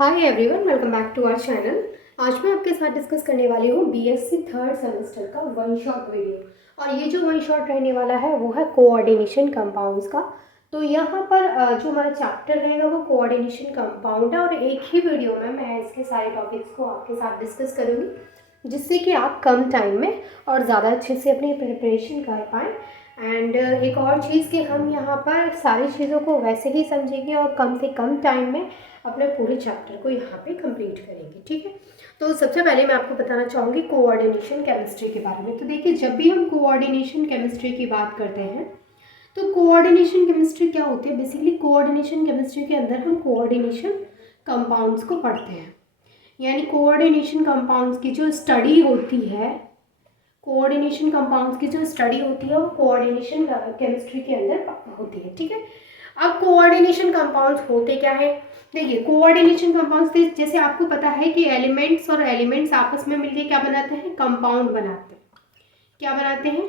Hi everyone, welcome back to our channel. आज मैं आपके साथ डिस्कस करने वाली हूँ बीएससी थर्ड सेमेस्टर का वन शॉट वीडियो। और ये जो वन शॉट रहने वाला है वो है कोऑर्डिनेशन कंपाउंड्स का। तो यहाँ पर जो हमारा चैप्टर रहेगा वो कोऑर्डिनेशन कंपाउंड है और एक ही वीडियो में मैं इसके सारे टॉपिक्स को आपके साथ डिस्कस करूँगी, जिससे कि आप कम टाइम में और ज़्यादा अच्छे से अपनी प्रिपरेशन कर पाएँ। एंड एक और चीज़ कि हम यहाँ पर सारी चीज़ों को वैसे ही समझेंगे और कम से कम टाइम में अपने पूरे चैप्टर को यहाँ पे कंप्लीट करेंगे। ठीक है, तो सबसे पहले मैं आपको बताना चाहूँगी कोऑर्डिनेशन केमिस्ट्री के बारे में। तो देखिए, जब भी हम कोऑर्डिनेशन केमिस्ट्री की बात करते हैं तो कोऑर्डिनेशन केमिस्ट्री क्या होती है। बेसिकली कोऑर्डिनेशन केमिस्ट्री के अंदर हम कोऑर्डिनेशन कंपाउंड्स को पढ़ते हैं, यानी कोऑर्डिनेशन कंपाउंड्स की जो स्टडी होती है, कोऑर्डिनेशन कंपाउंड्स की जो स्टडी होती है वो कोऑर्डिनेशन केमिस्ट्री के अंदर होती है। ठीक है, अब कोऑर्डिनेशन कंपाउंड्स होते क्या है। देखिए, कोऑर्डिनेशन कंपाउंड्स जैसे आपको पता है कि एलिमेंट्स और एलिमेंट्स आपस में मिलकर क्या बनाते हैं, कंपाउंड बनाते हैं। क्या बनाते हैं,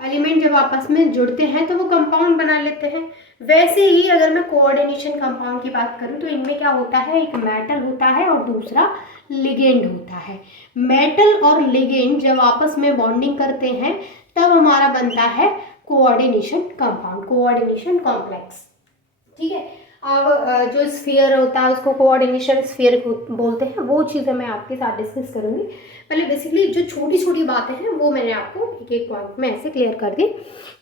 एलिमेंट जब आपस में जुड़ते हैं तो वो कंपाउंड बना लेते हैं। वैसे ही अगर मैं कोऑर्डिनेशन कंपाउंड की बात करूं तो इनमें क्या होता है, एक मेटल होता है और दूसरा लिगेंड होता है। मेटल और लिगेंड जब आपस में बॉन्डिंग करते हैं तब हमारा बनता है कोऑर्डिनेशन कंपाउंड, कोऑर्डिनेशन कॉम्प्लेक्स। ठीक है, अब जो स्फीयर होता है उसको कोऑर्डिनेशन स्फीयर बोलते हैं। वो चीज़ें मैं आपके साथ डिस्कस करूँगी। पहले बेसिकली जो छोटी छोटी बातें हैं वो मैंने आपको एक एक पॉइंट में ऐसे क्लियर कर दी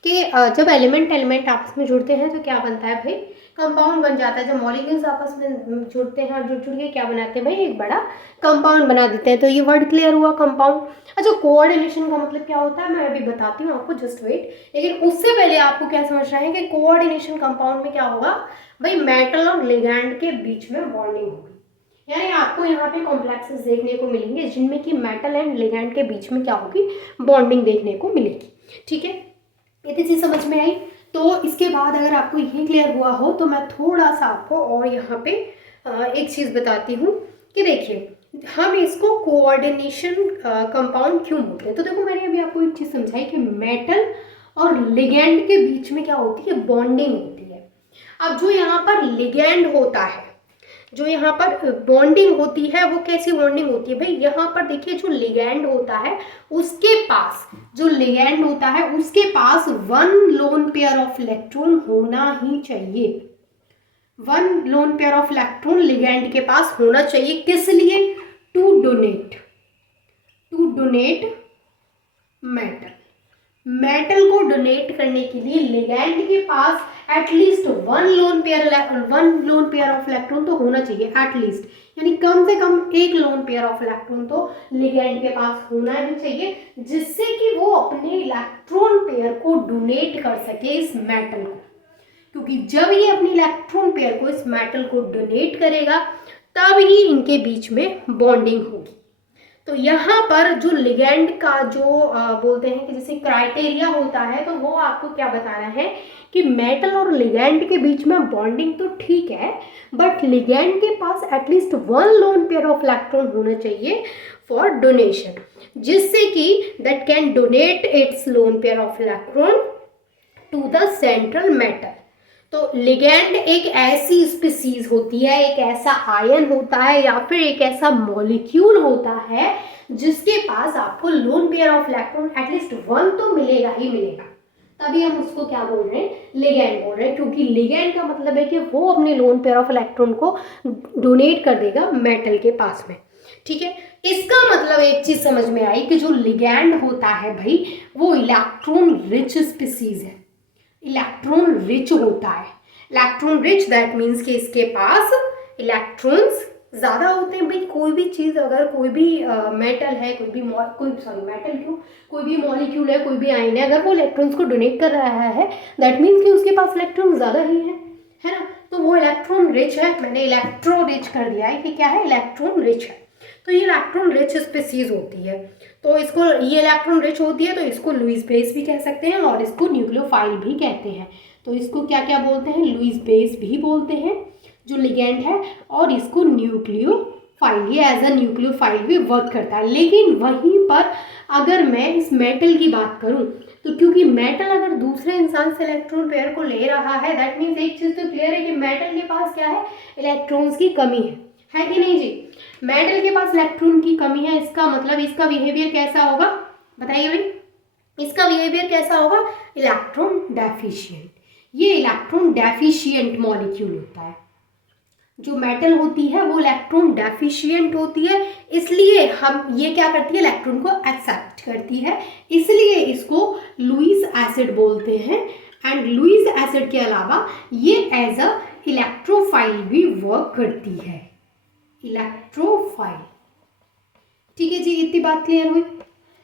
कि जब एलिमेंट आपस में जुड़ते हैं तो क्या बनता है भाई, कंपाउंड बन जाता है। जब मॉलिक्यूल्स आपस में जुड़ते हैं और जुड़ के क्या बनाते हैं भाई, एक बड़ा कंपाउंड बना देते हैं। तो ये वर्ड क्लियर हुआ, कंपाउंड। अच्छा, कोऑर्डिनेशन का मतलब क्या होता है मैं अभी बताती हूँ आपको, जस्ट वेट। लेकिन उससे पहले आपको क्या समझना है कि कोऑर्डिनेशन कंपाउंड में क्या होगा भाई, मेटल और लिगैंड के बीच में बॉन्डिंग होगी। यानी आपको यहाँ पे कॉम्प्लेक्सेस देखने को मिलेंगे जिनमें कि मेटल एंड लिगैंड के बीच में क्या होगी, बॉन्डिंग देखने को मिलेगी। ठीक है, ये चीज़ समझ में आई। तो इसके बाद अगर आपको ये क्लियर हुआ हो तो मैं थोड़ा सा आपको और यहाँ पे एक चीज़ बताती हूँ कि देखिए, हम इसको कोऑर्डिनेशन कंपाउंड क्यों बोलते हैं। तो देखो, मैंने अभी आपको एक चीज़ समझाई कि मेटल और लिगैंड के बीच में क्या होती है, बॉन्डिंग होती है। अब जो यहाँ पर लिगैंड होता है, जो यहाँ पर बॉन्डिंग होती है, वो कैसी बॉन्डिंग होती है भाई, यहाँ पर देखिए जो लिगैंड होता है उसके पास, जो लिगैंड होता है उसके पास one lone pair of electron होना ही चाहिए। One lone pair of electron ligand के पास होना चाहिए। किस लिए, टू डोनेट मेटल। मेटल को डोनेट करने के लिए लिगैंड के पास at least one lone pair of electron तो होना चाहिए एटलीस्ट, यानी कम से कम एक लोन पेयर ऑफ इलेक्ट्रॉन तो लिगैंड के पास होना ही चाहिए, जिससे कि वो अपने इलेक्ट्रॉन पेयर को डोनेट कर सके इस मेटल को। क्योंकि जब ये अपनी इलेक्ट्रॉन पेयर को, इस मेटल को डोनेट करेगा तब ही इनके बीच में बॉन्डिंग होगी। तो यहाँ पर जो लिगैंड का जो बोलते हैं कि जैसे क्राइटेरिया होता है, तो वो आपको क्या बताना है कि मेटल और लिगैंड के बीच में बॉन्डिंग तो ठीक है, बट लिगैंड के पास at least one lone pair of electron होना चाहिए फॉर डोनेशन, जिससे कि that can donate its lone pair of electron to the central metal. तो लिगैंड एक ऐसी स्पीसीज होती है, एक ऐसा आयन होता है या फिर एक ऐसा मॉलिक्यूल होता है जिसके पास आपको loan pair of electron at least one तो मिलेगा ही मिलेगा। तभी हम उसको क्या बोल रहे हैं, लिगैंड बोल रहे हैं, क्योंकि लिगैंड का मतलब है कि वो अपने लोन पेयर ऑफ इलेक्ट्रॉन को डोनेट कर देगा मेटल के पास में। ठीक है, इसका मतलब एक चीज समझ में आई कि जो लिगैंड होता है भाई, वो इलेक्ट्रॉन रिच स्पीसीज है, इलेक्ट्रॉन रिच होता है। इलेक्ट्रॉन रिच दैट मीन्स कि इसके पास इलेक्ट्रॉन्स ज़्यादा होते हैं भाई। कोई भी चीज़, अगर कोई भी मेटल है, कोई भी मॉलिक्यूल है, कोई भी आयन है, अगर वो इलेक्ट्रॉन्स को डोनेट कर रहा है दैट मीन्स कि उसके पास इलेक्ट्रॉन ज़्यादा ही है ना। तो वो इलेक्ट्रॉन रिच है। मैंने इलेक्ट्रो रिच कर दिया है कि क्या है, इलेक्ट्रॉन रिच है। तो ये इलेक्ट्रॉन रिच स्पीसीज होती है। तो इसको, ये इलेक्ट्रॉन रिच होती है तो इसको लुईस बेस भी कह सकते हैं और इसको न्यूक्लियोफाइल भी कहते हैं। तो इसको क्या क्या बोलते हैं, लुईस बेस भी बोलते हैं जो लिगैंड है, और इसको न्यूक्लियोफाइल, ये एज अ न्यूक्लियोफाइल भी वर्क करता है। लेकिन वहीं पर अगर मैं इस मेटल की बात करूं तो क्योंकि मेटल अगर दूसरे इंसान से इलेक्ट्रॉन पेयर को ले रहा है दैट मीन्स एक चीज़ तो क्लियर है कि मेटल के पास क्या है, इलेक्ट्रॉन्स की कमी है है कि नहीं जी। मेटल के पास इलेक्ट्रॉन की कमी है, इसका मतलब इसका बिहेवियर कैसा होगा, बताइए भाई, इसका बिहेवियर कैसा होगा, इलेक्ट्रॉन डेफिशिएंट। ये इलेक्ट्रॉन डेफिशिएंट मॉलिक्यूल होता है, जो मेटल होती है वो इलेक्ट्रॉन डेफिशिएंट होती है, इसलिए हम ये क्या करती है, इलेक्ट्रॉन को एक्सेप्ट करती है, इसलिए इसको लुईस एसिड बोलते हैं। एंड लुईस एसिड के अलावा ये एज अ इलेक्ट्रोफाइल भी वर्क करती है, इलेक्ट्रोफाइल। ठीक है जी, इतनी बात क्लियर हुई,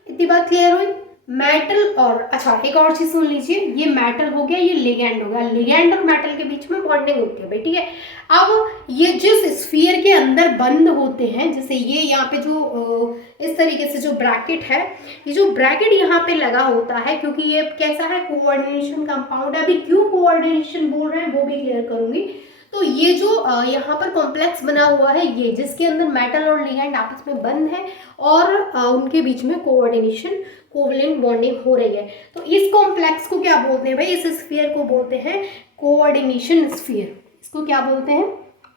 इतनी बात क्लियर हुई। मेटल और अच्छा एक और चीज सुन लीजिए, ये मेटल हो गया, ये लिगैंड हो गया, लिगैंड और मेटल के बीच में बॉन्डिंग होती है भाई, ठीक है। अब ये जिस स्फीयर के अंदर बंद होते हैं, जैसे ये यहाँ पे जो इस तरीके से जो ब्रैकेट है, ये जो ब्रैकेट यहाँ पे लगा होता है, क्योंकि ये कैसा है, कोऑर्डिनेशन कंपाउंड है। अभी क्यों कोऑर्डिनेशन बोल रहे हैं वो भी क्लियर करूंगी। तो ये जो यहाँ पर कॉम्प्लेक्स बना हुआ है, ये जिसके अंदर मेटल और लिगैंड आपस में बंद है और उनके बीच में कोऑर्डिनेशन कोवलेंट बॉन्डिंग हो रही है, तो इस कॉम्प्लेक्स को क्या बोलते हैं भाई, इस स्फीयर को बोलते हैं कोऑर्डिनेशन स्फीयर। इसको क्या बोलते हैं,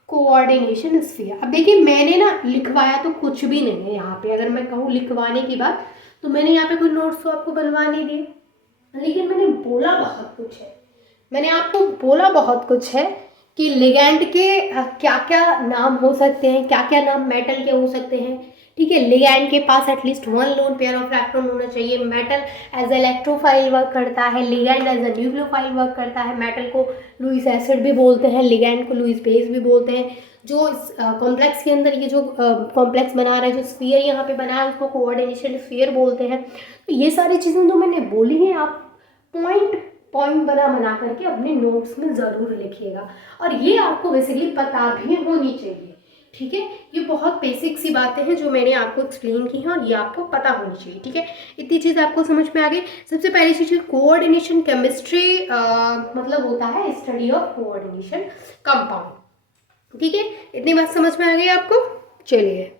कोऑर्डिनेशन स्फीयर। अब देखिए मैंने ना लिखवाया तो कुछ भी नहीं है यहाँ पे, अगर मैं कहूँ लिखवाने की बात, तो मैंने यहाँ पे कोई नोट्स तो आपको बनवा नहीं दिए, लेकिन मैंने बोला बहुत कुछ है, मैंने आपको बोला बहुत कुछ है कि लिगैंड के क्या क्या नाम हो सकते हैं, क्या क्या नाम मेटल के हो सकते हैं, ठीक है। लिगैंड के पास at least one lone pair of electron होना चाहिए, मेटल एज इलेक्ट्रोफाइल वर्क करता है, ligand as a nucleophile work करता है, मेटल को लुईस एसिड भी बोलते हैं, लिगैंड को लुईस बेस भी बोलते हैं। जो इस कॉम्प्लेक्स के अंदर ये जो कॉम्प्लेक्स बना रहा है, जो स्फीयर यहाँ पे बना है, उसको कोऑर्डिनेशन स्फीयर बोलते हैं। तो ये सारी चीज़ें तो मैंने बोली हैं, आप पॉइंट पॉइंट बना करके अपने नोट्स में ज़रूर लिखिएगा, और ये आपको बेसिकली पता भी होनी चाहिए, ठीक है। ये बहुत बेसिक सी बातें हैं जो मैंने आपको एक्सप्लेन की हैं, और ये आपको पता होनी चाहिए, ठीक है। इतनी चीज़ आपको समझ में आ गई। सबसे पहली चीज़, कोऑर्डिनेशन केमिस्ट्री मतलब होता है स्टडी ऑफ कोऑर्डिनेशन कंपाउंड, ठीक है। इतनी बात समझ में आ गई आपको। चलिए,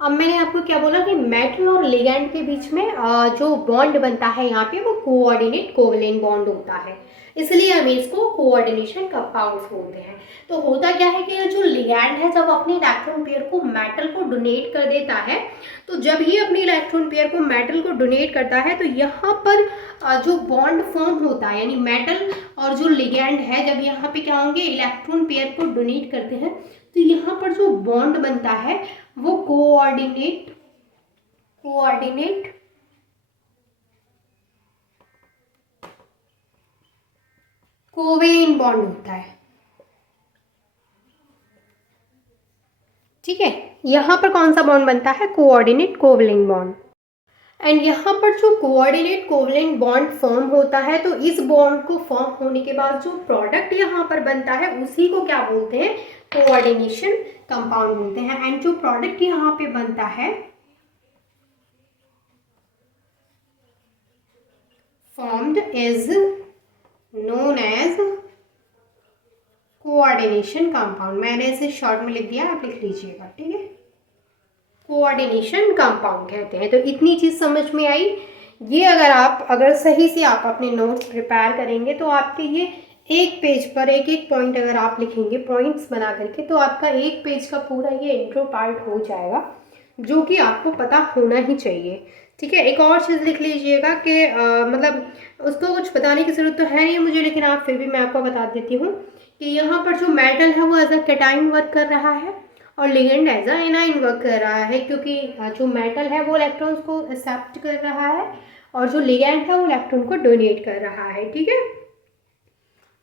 अब मैंने आपको क्या बोला कि मेटल और लिगैंड के बीच में जो बॉन्ड बनता है यहाँ पे, वो कोऑर्डिनेट कोवलेंट बॉन्ड होता है, इसलिए हम इसको कोऑर्डिनेशन कंपाउंड्स बोलते हैं। तो होता क्या है कि जो लिगैंड है, जब अपने इलेक्ट्रॉन पेयर को मेटल को डोनेट कर देता है, तो जब ये अपने इलेक्ट्रॉन पेयर को मेटल को डोनेट करता है, तो यहाँ पर जो बॉन्ड फॉर्म होता है, यानी मेटल और जो लिगैंड है, जब यहाँ पे क्या होंगे, इलेक्ट्रॉन पेयर को डोनेट करते हैं, तो यहाँ पर जो बॉन्ड बनता है वो कोऑर्डिनेट कोवेलेंट बॉन्ड होता है, ठीक है। यहाँ पर कौन सा बॉन्ड बनता है, कोऑर्डिनेट कोवेलेंट बॉन्ड। एंड यहाँ पर जो कोऑर्डिनेट कोवेलेंट बॉन्ड फॉर्म होता है, तो इस बॉन्ड को फॉर्म होने के बाद जो प्रोडक्ट यहाँ पर बनता है, उसी को क्या बोलते हैं, कोऑर्डिनेशन कंपाउंड बोलते हैं। एंड जो प्रोडक्ट यहाँ पे बनता है, formed is known as coordination compound. मैंने इसे शॉर्ट में लिख दिया, आप लिख लीजिएगा, ठीक है। कोऑर्डिनेशन कंपाउंड कहते हैं। तो इतनी चीज़ समझ में आई। ये अगर सही से आप अपने नोट्स प्रिपेयर करेंगे, तो आपके ये एक पेज पर एक एक पॉइंट अगर आप लिखेंगे पॉइंट्स बना करके, तो आपका एक पेज का पूरा ये इंट्रो पार्ट हो जाएगा, जो कि आपको पता होना ही चाहिए, ठीक है। एक और चीज़ लिख लीजिएगा कि मतलब उसको कुछ बताने की ज़रूरत तो है नहीं मुझे, लेकिन आप फिर भी मैं आपको बता देती हूँ कि यहाँ पर जो मेटल है वो एज अ कैटाइन वर्क कर रहा है, और ligand as a anion work कर रहा है, क्योंकि जो मेटल है वो इलेक्ट्रॉन्स को एक्सेप्ट कर रहा है, और जो लिगेंड है वो इलेक्ट्रॉन को डोनेट कर रहा है, ठीक है।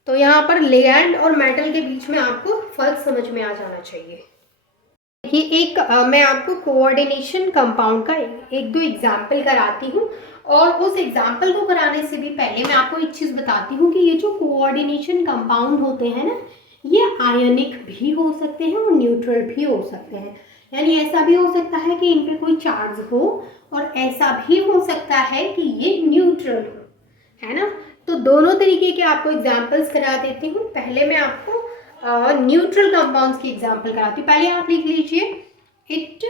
तो यहाँ पर लिगेंड और मेटल के बीच में आपको फर्क समझ में आ जाना चाहिए। ये एक मैं आपको कोऑर्डिनेशन कंपाउंड का एक दो एग्जाम्पल कराती हूँ, और उस एग्जाम्पल को कराने से भी पहले मैं आपको एक चीज़ बताती हूँ कि ये जो कोऑर्डिनेशन कंपाउंड होते हैं ना, ये आयनिक भी हो सकते हैं और न्यूट्रल भी हो सकते हैं। यानी ऐसा भी हो सकता है कि इन पे कोई चार्ज हो, और ऐसा भी हो सकता है कि ये न्यूट्रल हो, है ना। तो दोनों तरीके के आपको एग्जाम्पल्स करा देती हूँ। पहले मैं आपको न्यूट्रल कंपाउंड्स की एग्जाम्पल कराती हूँ। पहले आप लिख लीजिए, it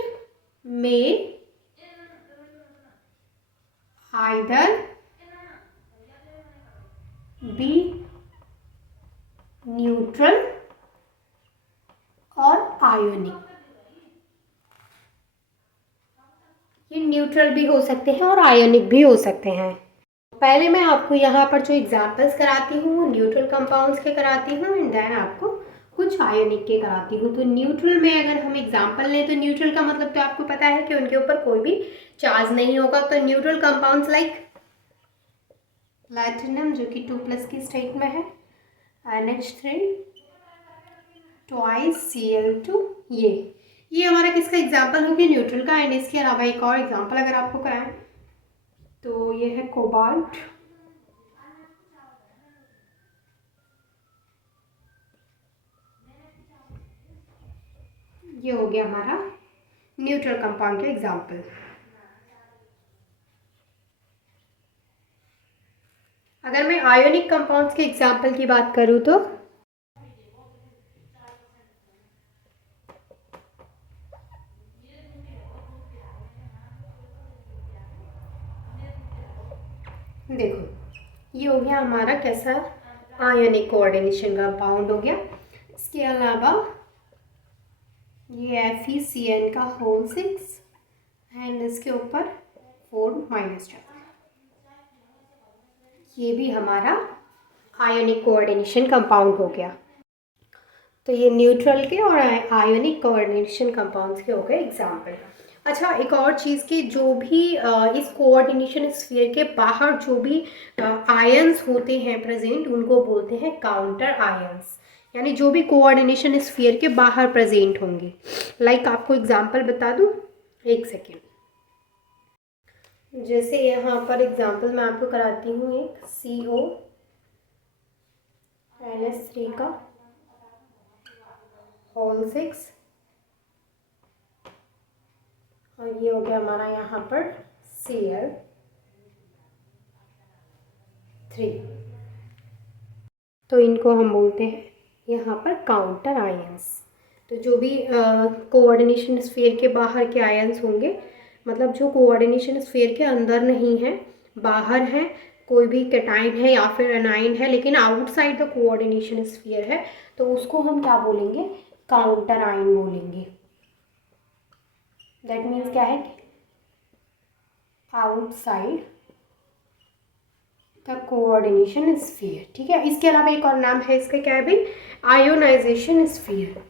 may either B neutral और आयोनिक। ये न्यूट्रल भी हो सकते हैं और आयोनिक भी हो सकते हैं। पहले मैं आपको यहाँ पर जो एग्जांपल्स कराती हूँ वो न्यूट्रल कंपाउंड्स के कराती हूँ एंड देन आपको कुछ आयोनिक के कराती हूँ। तो न्यूट्रल में अगर हम एग्जांपल लें तो न्यूट्रल का मतलब तो आपको पता है कि उनके ऊपर कोई भी चार्ज नहीं होगा। तो न्यूट्रल कंपाउंड्स लाइक प्लैटिनम जो कि 2+ की स्टेट में है, NH3 ट्वाइस Cl2, ये हमारा किसका एग्जाम्पल हो गया, न्यूट्रल का। एंड इसके अलावा एक और एग्जाम्पल अगर आपको कराएं तो ये है कोबाल्ट, ये हो गया हमारा न्यूट्रल कंपाउंड का एग्जाम्पल। अगर मैं आयोनिक कंपाउंड्स के एग्जाम्पल की बात करूँ तो देखो ये हो गया हमारा कैसा आयोनिक कोऑर्डिनेशन कंपाउंड हो गया। इसके अलावा ये FeCN का होल 6 एंड इसके ऊपर 4-, ये भी हमारा आयोनिक कोऑर्डिनेशन कंपाउंड हो गया। तो ये न्यूट्रल के और आयोनिक कोऑर्डिनेशन कंपाउंड्स के हो गए एग्जाम्पल। अच्छा, एक और चीज़ की, जो भी इस कोऑर्डिनेशन स्फीयर के बाहर जो भी आयंस होते हैं प्रेजेंट, उनको बोलते हैं काउंटर आयंस, यानी जो भी कोऑर्डिनेशन स्फीयर के बाहर प्रेजेंट होंगे। लाइक आपको एग्जाम्पल बता दूँ, एक सेकेंड। जैसे यहाँ पर एग्जाम्पल मैं आपको कराती हूँ, एक CONS3 का होल 6 और ये हो गया हमारा यहाँ पर Cl3। तो इनको हम बोलते हैं यहाँ पर काउंटर आयंस। तो जो भी कोऑर्डिनेशन स्फीयर के बाहर के आयंस होंगे, मतलब जो कोऑर्डिनेशन स्फीयर के अंदर नहीं है, बाहर है, कोई भी कैटाइन है या फिर एनाइन है लेकिन आउटसाइड द कोऑर्डिनेशन स्फीयर है, तो उसको हम क्या बोलेंगे, काउंटर आयन बोलेंगे। दैट मीन्स क्या है, आउटसाइड द कोऑर्डिनेशन स्फीयर। ठीक है, इसके अलावा एक और नाम है इसका, क्या है भाई, आयोनाइजेशन स्फीयर।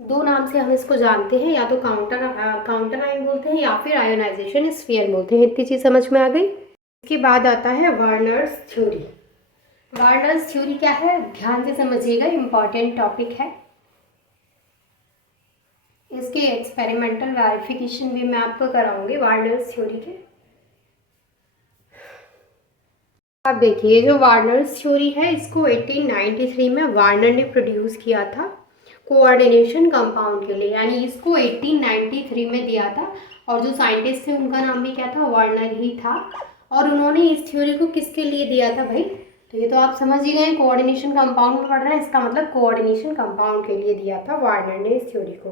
दो नाम से हम इसको जानते हैं, या तो काउंटर आयन बोलते हैं या फिर आयोनाइजेशन स्फीयर बोलते हैं। इतनी चीज समझ में आ गई। इसके बाद आता है वार्नर्स थ्योरी। वार्नर्स थ्योरी क्या है, ध्यान से समझिएगा, इंपॉर्टेंट टॉपिक है। इसके एक्सपेरिमेंटल वेरिफिकेशन भी मैं आपको कराऊंगी वार्नर्स थ्योरी के। अब देखिए, जो वार्नर्स थ्योरी है, इसको 1893 में वार्नर ने प्रोड्यूस किया था कोऑर्डिनेशन कंपाउंड के लिए, यानी इसको 1893 में दिया था। और जो साइंटिस्ट थे उनका नाम भी क्या था, वार्नर ही था। और उन्होंने इस थ्योरी को किसके लिए दिया था भाई, तो ये तो आप समझ ही गए, कोऑर्डिनेशन कंपाउंड में पढ़ रहे हैं, इसका मतलब कोऑर्डिनेशन कंपाउंड के लिए दिया था वार्नर ने इस थ्योरी को।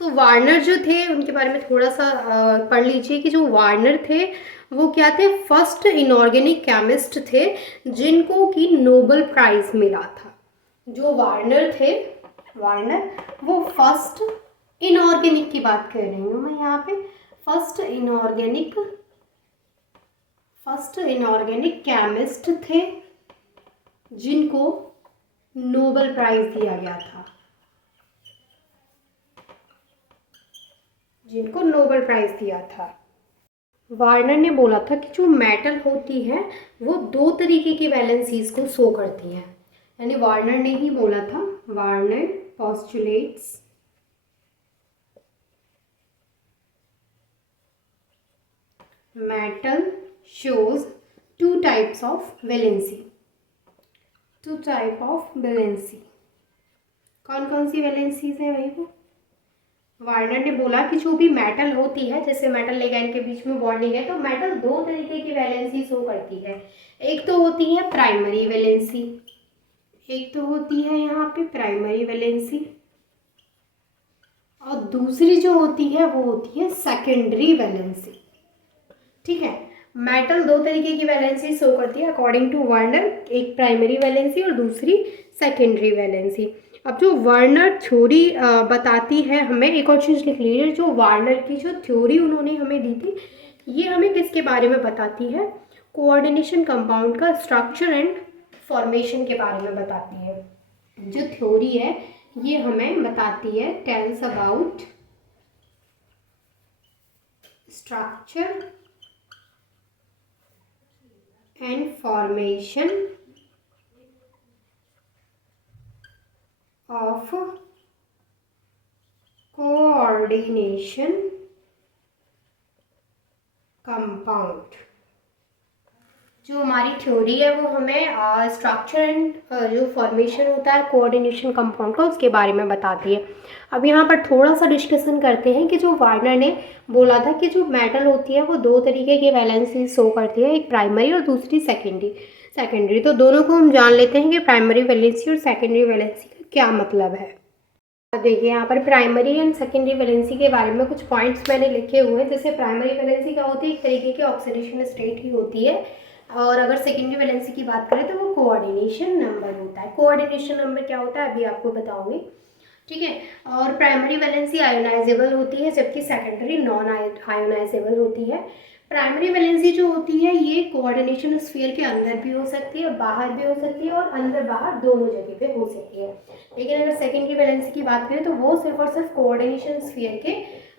तो वार्नर जो थे उनके बारे में थोड़ा सा पढ़ लीजिए कि जो वार्नर थे वो क्या थे, फर्स्ट इनऑर्गेनिक केमिस्ट थे जिनको कि नोबेल प्राइज मिला था। जो वार्नर थे, वार्नर वो फर्स्ट इनऑर्गेनिक की बात कर रही हूँ मैं यहाँ पे, फर्स्ट इनऑर्गेनिक केमिस्ट थे जिनको नोबेल प्राइज दिया गया था, जिनको नोबेल प्राइज दिया था। वार्नर ने बोला था कि जो मेटल होती है वो 2 तरीके की वैलेंसीज को शो करती है, यानी वार्नर ने ही बोला था, Warner postulates metal shows 2 types of valency. 2 type of valency, कौन कौन सी वैलेंसीज है भाई वो, वार्नर ने बोला कि जो भी मेटल होती है, जैसे मेटल लिगैंड के बीच में बॉन्डिंग है, तो मेटल 2 तरीके की वैलेंसी शो करती है। एक तो होती है प्राइमरी वैलेंसी, एक तो होती है यहाँ पे प्राइमरी वैलेंसी, और दूसरी जो होती है वो होती है सेकेंडरी वैलेंसी। ठीक है, मेटल दो तरीके की वैलेंसी शो करती है अकॉर्डिंग टू वर्नर, एक प्राइमरी वैलेंसी और दूसरी सेकेंडरी वैलेंसी। अब जो वार्नर थ्योरी बताती है हमें, एक और चीज़ लिख लीजिए, जो वार्नर की जो थ्योरी उन्होंने हमें दी थी, ये हमें किसके बारे में बताती है, कोऑर्डिनेशन कंपाउंड का स्ट्रक्चर एंड फॉर्मेशन के बारे में बताती है। जो थ्योरी है ये हमें बताती है, tells about structure and formation of coordination compound. जो हमारी थ्योरी है वो हमें स्ट्रक्चर एंड जो फॉर्मेशन होता है कोऑर्डिनेशन कंपाउंड का, उसके बारे में बताती है। अब यहाँ पर थोड़ा सा डिस्कशन करते हैं कि जो वार्नर ने बोला था कि जो मेटल होती है वो दो तरीके की वैलेंसी शो करती है, एक प्राइमरी और दूसरी सेकेंडरी। तो दोनों को हम जान लेते हैं कि प्राइमरी वैलेंसी और सेकेंडरी वैलेंसी का क्या मतलब है। देखिए यहाँ पर प्राइमरी एंड सेकेंडरी वैलेंसी के बारे में कुछ पॉइंट्स मैंने लिखे हुए हैं। जैसे प्राइमरी वैलेंसी क्या होती है, एक तरीके की ऑक्सीडेशन स्टेट ही होती है, और अगर सेकेंडरी वैलेंसी की बात करें तो वो कोऑर्डिनेशन नंबर होता है। कोऑर्डिनेशन नंबर क्या होता है अभी आपको बताऊंगी, ठीक है। और प्राइमरी वैलेंसी आयोनाइजेबल होती है, जबकि सेकेंडरी नॉन आयोनाइजेबल होती है। प्राइमरी वैलेंसी जो होती है ये कोऑर्डिनेशन स्फीयर के अंदर भी हो सकती है, बाहर भी हो सकती है, और अंदर बाहर दोनों जगह पे हो सकती है। लेकिन अगर सेकेंडरी वैलेंसी की बात करें तो वो सिर्फ और सिर्फ कोऑर्डिनेशन स्फीयर के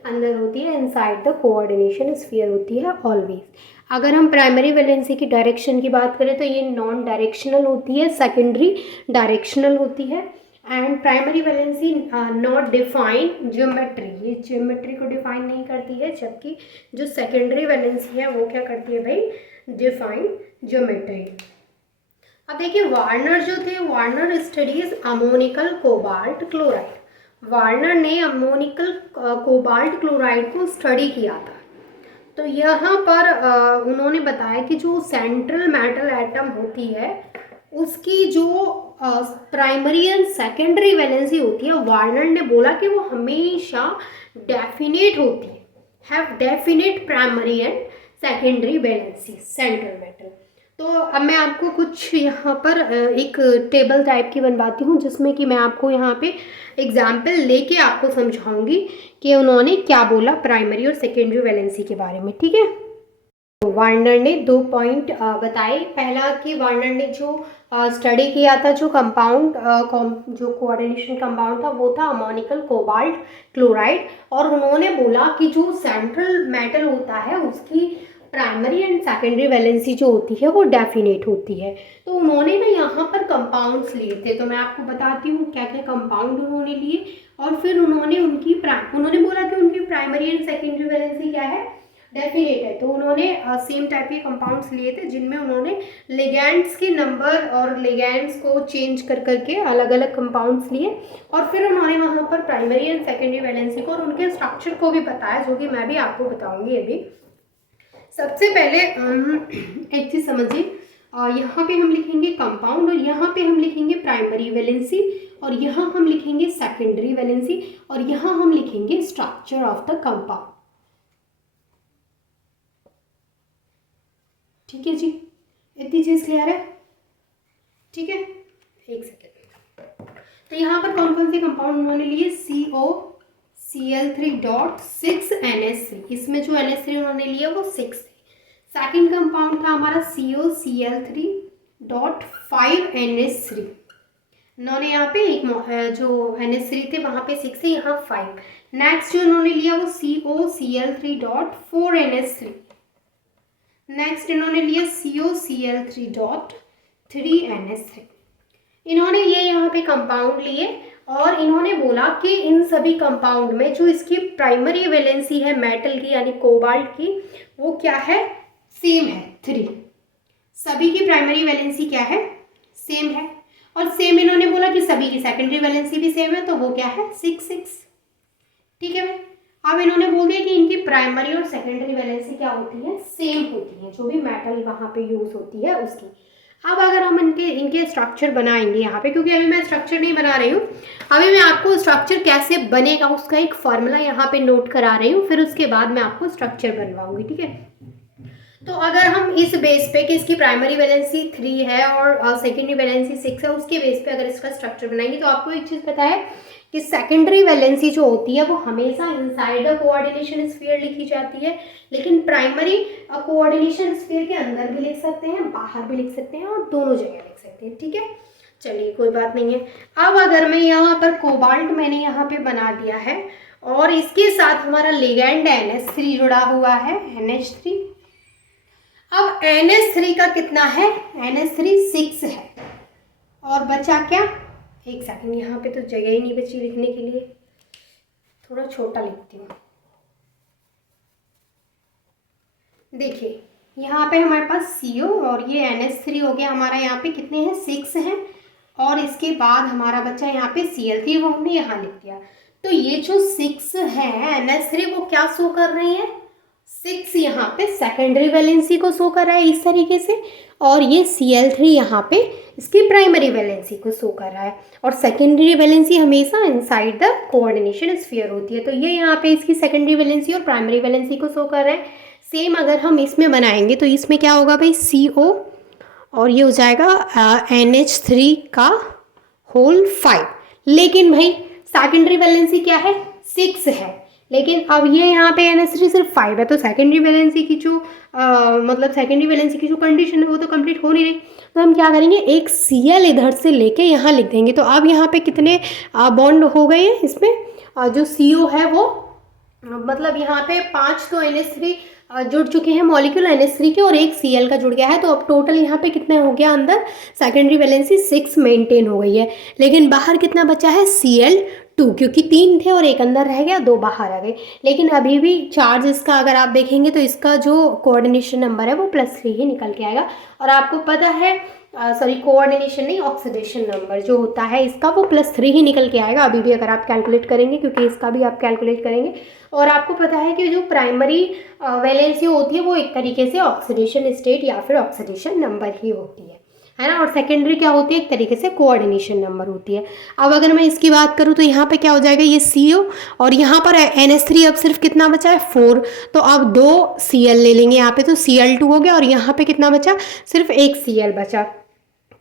अंदर होती है, इनसाइड द कोऑर्डिनेशन स्फीयर होती है ऑलवेज। अगर हम प्राइमरी वैलेंसी की डायरेक्शन की बात करें तो ये नॉन डायरेक्शनल होती है, सेकेंडरी डायरेक्शनल होती है। And primary valency not define geometry, ये ज्योमेट्री को डिफाइन नहीं करती है, जबकि जो सेकेंडरी वैलेंसी है वो क्या करती है भाई, डिफाइन ज्योमेट्री। अब देखिए वार्नर जो थे, Warner studies ammoniacal cobalt chloride. Warner ने अमोनिकल कोबाल्ट क्लोराइड को स्टडी किया था। तो यहाँ पर उन्होंने बताया कि जो सेंट्रल मेटल एटम होती है उसकी जो प्राइमरी एंड सेकेंडरी वैलेंसी होती है, वार्नर ने बोला कि वो हमेशा डेफिनेट होती है, have definite primary and secondary valency central metal. तो अब मैं आपको कुछ यहाँ पर एक टेबल टाइप की बनवाती हूँ, जिसमें कि मैं आपको यहाँ पे एग्जाम्पल लेके आपको समझाऊंगी कि उन्होंने क्या बोला प्राइमरी और सेकेंडरी वैलेंसी के बारे में, ठीक है। तो वार्नर ने 2 पॉइंट बताए। पहला कि वार्नर ने जो स्टडी किया था, जो कंपाउंड जो कोऑर्डिनेशन कंपाउंड था वो था अमोनिकल कोबाल्ट क्लोराइड, और उन्होंने बोला कि जो सेंट्रल मेटल होता है उसकी प्राइमरी एंड सेकेंडरी वैलेंसी जो होती है वो डेफिनेट होती है। तो उन्होंने ना यहाँ पर कंपाउंड्स लिए थे, तो मैं आपको बताती हूँ क्या क्या कंपाउंड उन्होंने लिए, और फिर उन्होंने बोला कि उनकी प्राइमरी एंड सेकेंडरी वैलेंसी क्या है, डेफिनेट है। तो उन्होंने सेम टाइप के कंपाउंड्स लिए थे, जिनमें उन्होंने लिगैंड्स के नंबर और लिगैंड्स को चेंज कर करके अलग अलग कंपाउंड्स लिए, और फिर उन्होंने वहाँ पर प्राइमरी एंड सेकेंडरी वैलेंसी को और उनके स्ट्रक्चर को भी बताया, जो कि मैं भी आपको बताऊंगी अभी। सबसे पहले एक चीज़ समझिए, यहाँ पे हम लिखेंगे कंपाउंड, और यहाँ पे हम लिखेंगे प्राइमरी वैलेंसी, और यहाँ हम लिखेंगे सेकेंडरी वैलेंसी, और यहाँ हम लिखेंगे स्ट्रक्चर ऑफ द कंपाउंड। ठीक है जी, इतनी चीज़ क्लियर है, ठीक है। एक सेकेंड, तो यहाँ पर कौन कौन से कंपाउंड उन्होंने लिए, COCl3.6NH3, इसमें जो NH3 उन्होंने लिया वो 6 है। सेकेंड कंपाउंड था हमारा COCl3.5NH3, उन्होंने यहाँ पे एक जो NH3 थे वहाँ पे 6 है, यहाँ 5। नेक्स्ट जो उन्होंने लिया वो COCl3.4NH3, नेक्स्ट इन्होंने लिया COCl3.3NH3। इन्होंने ये यहाँ पे कंपाउंड लिए, और इन्होंने बोला कि इन सभी कंपाउंड में जो इसकी प्राइमरी वैलेंसी है मेटल की यानी कोबाल्ट की, वो क्या है, सेम है 3। सभी की प्राइमरी वैलेंसी क्या है, सेम है, और सेम इन्होंने बोला कि सभी की सेकेंडरी वैलेंसी भी सेम है, तो वो क्या है 6। ठीक है भाई। अब इन्होंने बोल दिया कि इनकी प्राइमरी और सेकेंडरी वैलेंसी क्या होती है, सेम होती है, जो भी मेटल वहाँ पे यूज होती है उसकी। अब अगर हम इनके स्ट्रक्चर बनाएंगे यहाँ पे, क्योंकि अभी मैं स्ट्रक्चर नहीं बना रही हूँ, अभी मैं आपको स्ट्रक्चर कैसे बनेगा उसका एक फॉर्मूला यहाँ पे नोट करा रही हूँ, फिर उसके बाद मैं आपको स्ट्रक्चर बनवाऊंगी, ठीक है। तो अगर हम इस बेस पे कि इसकी प्राइमरी वैलेंसी 3 है और सेकेंडरी वैलेंसी 6 है, उसके बेस पे अगर इसका स्ट्रक्चर बनाएंगे तो आपको एक चीज़ पता है कि सेकेंडरी वैलेंसी जो होती है वो हमेशा इनसाइड द कोऑर्डिनेशन स्फीयर लिखी जाती है, लेकिन प्राइमरी कोऑर्डिनेशन स्फीयर के अंदर भी लिख सकते हैं, बाहर भी लिख सकते हैं और दोनों जगह लिख सकते हैं। ठीक है, चलिए कोई बात नहीं है। अब अगर मैं यहाँ पर कोबाल्ट मैंने यहाँ पे बना दिया है और इसके साथ हमारा लिगैंड NH3 जुड़ा हुआ है, NH3। अब NH3 का कितना है, NH3 6 है और बचा क्या, एक सेकंड, यहाँ पे तो जगह ही नहीं बची लिखने के लिए, थोड़ा छोटा लिखती हूँ। देखिए यहाँ पे हमारे पास CO और ये NH3 हो गया हमारा, यहाँ पे कितने हैं, 6 हैं और इसके बाद हमारा बच्चा यहाँ पे Cl3, वो हमने यहाँ लिख दिया। तो ये जो 6 है NH3 वो क्या शो कर रही है, 6 यहाँ पे सेकेंडरी वैलेंसी को शो कर रहा है इस तरीके से, और ये Cl3 यहाँ पे इसकी प्राइमरी वैलेंसी को शो कर रहा है। और सेकेंडरी वैलेंसी हमेशा इनसाइड द कोऑर्डिनेशन स्फीयर होती है, तो ये यहाँ पे इसकी सेकेंडरी वैलेंसी और प्राइमरी वैलेंसी को शो कर रहे हैं। सेम अगर हम इसमें बनाएंगे तो इसमें क्या होगा भाई, CO और ये हो जाएगा NH3 का होल 5। लेकिन भाई सेकेंडरी वैलेंसी क्या है, 6 है, लेकिन अब ये यहाँ पे NH3 सिर्फ 5 है, तो सेकेंडरी वैलेंसी की जो मतलब सेकेंडरी वैलेंसी की जो कंडीशन है वो तो कंप्लीट हो नहीं रही। तो हम क्या करेंगे, एक Cl इधर से लेके यहाँ लिख देंगे। तो अब यहाँ पे कितने बॉन्ड हो गए हैं इसमें, जो CO है वो मतलब यहाँ पे 5 तो NH3 जुड़ चुके हैं मॉलिक्यूल NH3 के और एक Cl का जुड़ गया है। तो अब टोटल यहाँ पे कितने हो गया, अंदर सेकेंडरी वैलेंसी 6 मेंटेन हो गई है, लेकिन बाहर कितना बचा है, Cl2, क्योंकि 3 थे और एक अंदर रह गया, 2 बाहर आ गए। लेकिन अभी भी चार्ज इसका अगर आप देखेंगे तो इसका जो कोऑर्डिनेशन नंबर है वो +3 ही निकल के आएगा। और आपको पता है सॉरी कोऑर्डिनेशन नहीं, ऑक्सीडेशन नंबर जो होता है इसका वो +3 ही निकल के आएगा अभी भी अगर आप कैलकुलेट करेंगे, क्योंकि इसका भी आप कैलकुलेट करेंगे। और आपको पता है कि जो प्राइमरी वैलेंसी होती है वो एक तरीके से ऑक्सीडेशन स्टेट या फिर ऑक्सीडेशन नंबर ही होती है ना, और सेकेंडरी क्या होती है, एक तरीके से कोऑर्डिनेशन नंबर होती है। अब अगर मैं इसकी बात करूँ तो यहाँ पे क्या हो जाएगा, ये CO और यहाँ पर NH3 अब सिर्फ कितना बचा है, 4। तो अब 2 Cl ले लेंगे यहाँ पे, तो Cl2 हो गया और यहाँ पे कितना बचा, सिर्फ एक Cl बचा।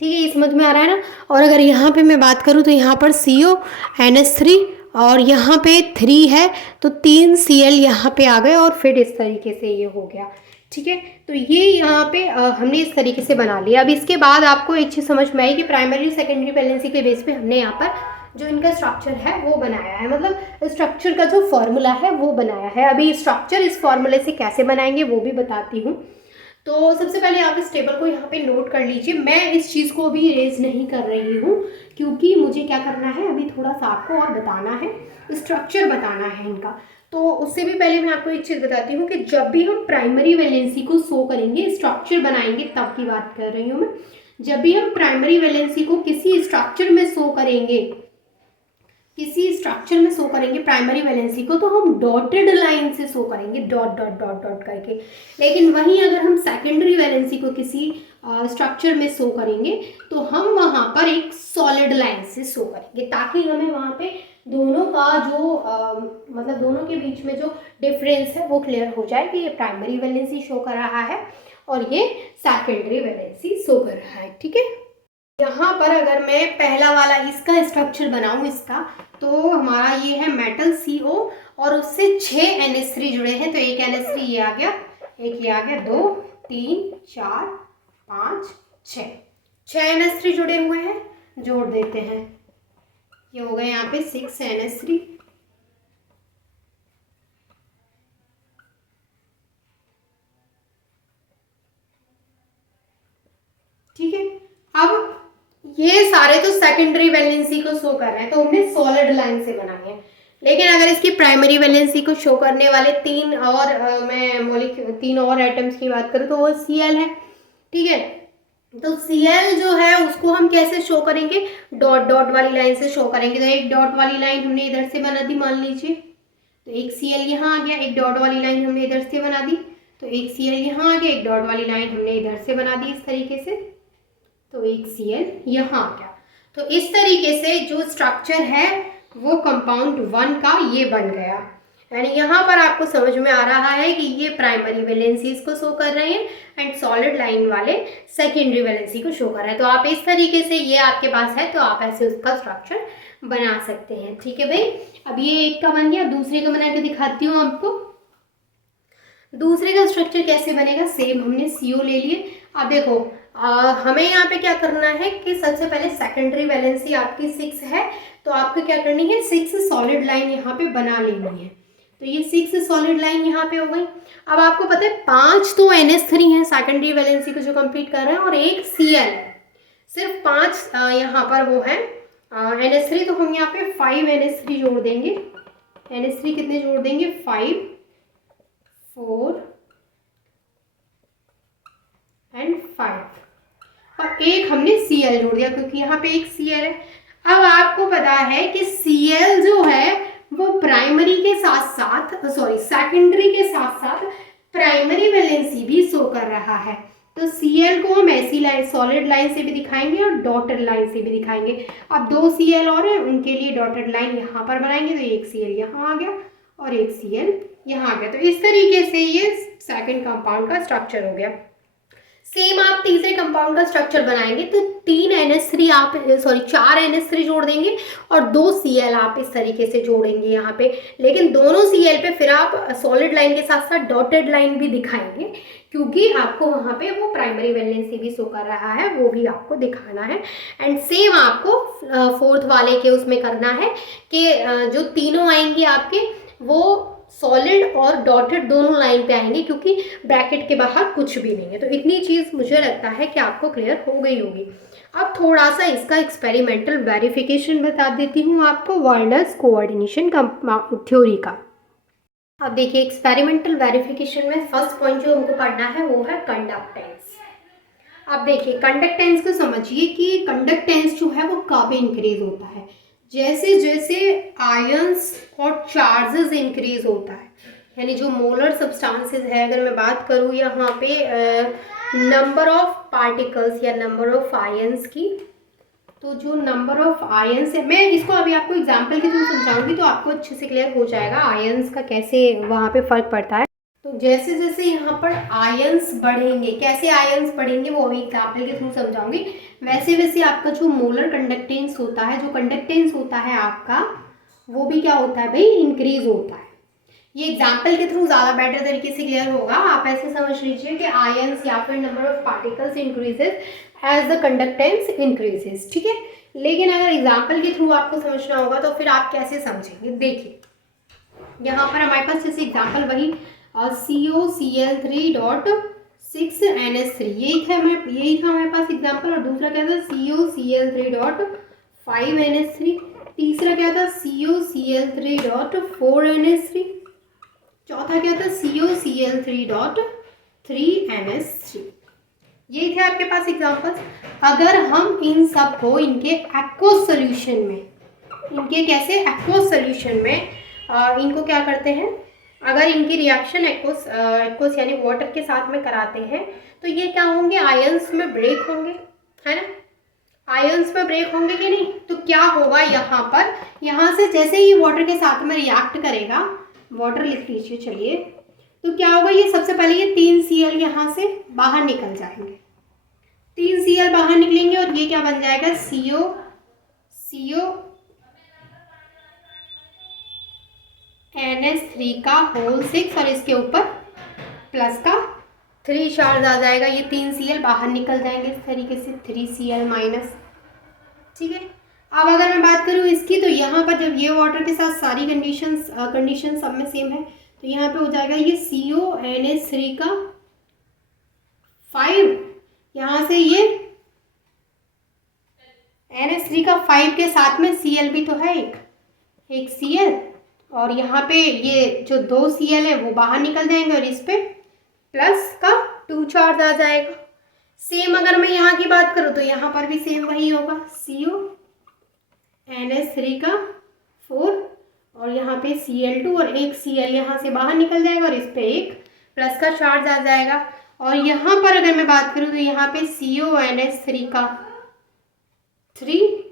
ठीक है, ये समझ में आ रहा है ना। और अगर यहाँ पे मैं बात करूँ तो यहाँ पर CO NH3 और यहाँ पे 3 है, तो 3 Cl यहाँ पे आ गए और फिर इस तरीके से ये हो गया। ठीक है, तो ये यहाँ पे हमने इस तरीके से बना लिया। अब इसके बाद आपको एक चीज़ समझ में आई कि प्राइमरी सेकेंडरी वैलेंसी के बेस पे हमने यहाँ पर जो इनका स्ट्रक्चर है वो बनाया है, मतलब स्ट्रक्चर का जो फॉर्मूला है वो बनाया है। अभी स्ट्रक्चर इस फॉर्मूले से कैसे बनाएंगे वो भी बताती हूँ। तो सबसे पहले आप इस टेबल को यहाँ पे नोट कर लीजिए। मैं इस चीज़ को अभी इरेज नहीं कर रही हूँ क्योंकि मुझे क्या करना है, अभी थोड़ा सा आपको और बताना है, स्ट्रक्चर बताना है इनका। तो उससे भी पहले मैं आपको एक चीज़ बताती हूँ कि जब भी हम प्राइमरी वैलेंसी को शो करेंगे, स्ट्रक्चर बनाएंगे, तब की बात कर रही हूँ मैं। जब भी हम प्राइमरी वैलेंसी को किसी स्ट्रक्चर में शो करेंगे, किसी स्ट्रक्चर में शो करेंगे प्राइमरी वैलेंसी को, तो हम डॉटेड लाइन से शो करेंगे, डॉट डॉट डॉट डॉट करके। लेकिन वहीं अगर हम सेकेंडरी वैलेंसी को किसी स्ट्रक्चर में शो करेंगे तो हम वहाँ पर एक सॉलिड लाइन से शो करेंगे, ताकि हमें वहाँ पे दोनों का जो मतलब दोनों के बीच में जो डिफरेंस है वो क्लियर हो जाए कि ये प्राइमरी वैलेंसी शो कर रहा है और ये सेकेंडरी वैलेंसी शो कर रहा है। ठीक है, यहाँ पर अगर मैं पहला वाला इसका स्ट्रक्चर बनाऊँ इसका, तो हमारा ये है मेटल CO और उससे 6 NH3 जुड़े हैं, तो एक NH3 ये आ गया, एक ये आ गया, 2 3 4 5 6 NH3 जुड़े हुए हैं, जोड़ देते हैं, ये हो गए यहाँ पे 6 NH3। ठीक है, अब ये सारे तो सेकेंडरी वैलेंसी को शो कर रहे हैं, तो हमने सॉलिड लाइन से बनाए हैं। लेकिन अगर इसकी प्राइमरी वैलेंसी को शो करने वाले 3 और एटम्स की बात करूँ तो वो Cl है। ठीक है, तो Cl जो है उसको हम कैसे शो करेंगे, डॉट डॉट वाली लाइन से शो करेंगे। तो एक डॉट वाली लाइन हमने इधर से बना दी, मान लीजिए, तो एक Cl यहाँ आ गया, एक डॉट वाली लाइन हमने इधर से बना दी, तो एक Cl यहाँ आ गया, एक डॉट वाली लाइन हमने इधर से बना दी इस तरीके से, तो एक Cl यहाँ आ गया। तो इस तरीके से जो स्ट्रक्चर है वो कंपाउंड 1 का ये बन गया। यानी यहाँ पर आपको समझ में आ रहा है कि ये प्राइमरी वैलेंसीज को शो कर रहे हैं एंड सॉलिड लाइन वाले सेकेंडरी वैलेंसी को शो कर रहे हैं। तो आप इस तरीके से, ये आपके पास है तो आप ऐसे उसका स्ट्रक्चर बना सकते हैं। ठीक है भाई, अब ये एक का बन गया, दूसरे का बना के दिखाती हूँ आपको। दूसरे का स्ट्रक्चर कैसे बनेगा, सेम हमने CO ले लिए। अब देखो हमें यहाँ पे क्या करना है कि सबसे पहले सेकेंडरी वैलेंसी आपकी 6 है, तो आपको क्या करनी है 6 सॉलिड लाइन यहाँ पे बना लेनी है। तो ये 6 सॉलिड लाइन यहाँ पे हो गई। अब आपको पता है 5 तो NH3 है सेकेंडरी वैलेंसी को जो कंप्लीट कर रहे हैं और एक Cl है, सिर्फ 5 यहाँ पर वो है NH3, तो हम यहाँ पे 5 NH3 जोड़ देंगे। NH3 कितने जोड़ देंगे, 5, 4 एंड 5, और एक हमने Cl जोड़ दिया क्योंकि यहाँ पे एक Cl है। अब आपको पता है कि Cl जो है वो प्राइमरी के साथ साथ, सॉरी सेकेंडरी के साथ साथ प्राइमरी वैलेंसी भी शो कर रहा है। तो Cl को हम ऐसी लाइन सॉलिड लाइन से भी दिखाएंगे और डॉटेड लाइन से भी दिखाएंगे। अब 2 Cl और है, उनके लिए डॉटेड लाइन यहाँ पर बनाएंगे, तो एक Cl यहाँ आ गया और एक Cl यहाँ आ गया। तो इस तरीके से ये सेकंड कंपाउंड का स्ट्रक्चर हो गया। सेम आप तीसरे कंपाउंड का स्ट्रक्चर बनाएंगे तो 4 NH3 जोड़ देंगे और 2 Cl आप इस तरीके से जोड़ेंगे यहाँ पे। लेकिन दोनों Cl पे फिर आप सॉलिड लाइन के साथ साथ डॉटेड लाइन भी दिखाएंगे, क्योंकि आपको वहाँ पे वो प्राइमरी वैलेंसी भी शो कर रहा है, वो भी आपको दिखाना है। एंड सेम आपको फोर्थ वाले के उसमें करना है कि जो तीनों आएंगे आपके वो सॉलिड और डॉटेड दोनों लाइन पे आएंगे, क्योंकि ब्रैकेट के बाहर कुछ भी नहीं है। तो इतनी चीज़ मुझे लगता है कि आपको क्लियर हो गई होगी। अब थोड़ा सा इसका एक्सपेरिमेंटल वेरिफिकेशन बता देती हूँ आपको वर्नर्स कोऑर्डिनेशन थ्योरी का। अब देखिए एक्सपेरिमेंटल वेरिफिकेशन में फर्स्ट पॉइंट जो हमको पढ़ना है वो है कंडक्टेंस। अब देखिए कंडक्टेंस को समझिए कि कंडक्टेंस जो है वो कब इंक्रीज होता है, जैसे जैसे आयंस और चार्जेस इंक्रीज होता है, यानी जो मोलर सब्सटेंसेस है, अगर मैं बात करूँ यहाँ पे नंबर ऑफ पार्टिकल्स या नंबर ऑफ आयंस की, तो जो नंबर ऑफ आयंस है, मैं इसको अभी आपको एग्जांपल के थ्रू समझाऊंगी तो आपको अच्छे से क्लियर हो जाएगा आयंस का कैसे वहाँ पे फर्क पड़ता है। तो जैसे जैसे यहाँ पर आयंस बढ़ेंगे, कैसे आयंस बढ़ेंगे वो अभी एग्जाम्पल के थ्रू समझाऊंगी, वैसे वैसे आपका जो मोलर कंडक्टेंस होता है, जो कंडक्टेंस होता है आपका, वो भी क्या होता है भाई, इंक्रीज होता है। ये एग्जाम्पल के थ्रू ज़्यादा बेटर तरीके से क्लियर होगा। आप ऐसे समझ लीजिए कि आयंस या फिर number of particles increases as the conductance increases, ठीक है। लेकिन अगर एग्जाम्पल के थ्रू आपको समझना होगा तो फिर आप कैसे समझेंगे, देखिए यहाँ पर हमारे पास जैसे एग्जाम्पल वही COCl3.6NH3 यही था हमारे पास एग्जाम्पल, और दूसरा क्या था COCl3.5NH3, तीसरा क्या था COCl3.4NH3, चौथा क्या था COCl3.3NH3। यही थे आपके पास एग्जाम्पल्स। अगर हम इन सब को इनके एक्वस सोल्यूशन में, इनके कैसे एक्वस सोल्यूशन में इनको क्या करते हैं, अगर इनकी रिएक्शन एक्वस यानी वाटर के साथ में कराते हैं तो ये क्या होंगे, आयंस में ब्रेक होंगे, है ना। आयंस में ब्रेक होंगे कि नहीं, तो क्या होगा यहाँ पर, यहाँ से जैसे ही वाटर के साथ में रिएक्ट करेगा, वाटर लिख लीजिए चलिए, तो क्या होगा, ये सबसे पहले ये 3 Cl यहाँ से बाहर निकल जाएंगे, 3 Cl बाहर निकलेंगे और ये क्या बन जाएगा NH3 का होल 6 और इसके ऊपर प्लस का 3 चार्ज आ जाएगा, ये 3 Cl बाहर निकल जाएंगे इस तरीके से, 3 Cl माइनस, ठीक है। अब अगर मैं बात करूँ इसकी, तो यहाँ पर जब ये वाटर के साथ सारी कंडीशन सब में सेम है, तो यहाँ पे हो जाएगा ये CONH3 का 5, यहाँ से ये NH3 का 5 के साथ में Cl भी तो है, एक Cl, और यहाँ पे ये जो 2 Cl है वो बाहर निकल जाएंगे और इस पे प्लस का 2 चार्ज आ जाएगा। सेम अगर मैं यहाँ की बात करूँ तो यहाँ पर भी सेम वही होगा, CONH3 का 4 और यहाँ पे Cl2 और एक Cl यहाँ से बाहर निकल जाएगा और इस पे एक प्लस का चार्ज आ जाएगा। और यहाँ पर अगर मैं बात करूँ तो यहाँ पे CONH3 का 3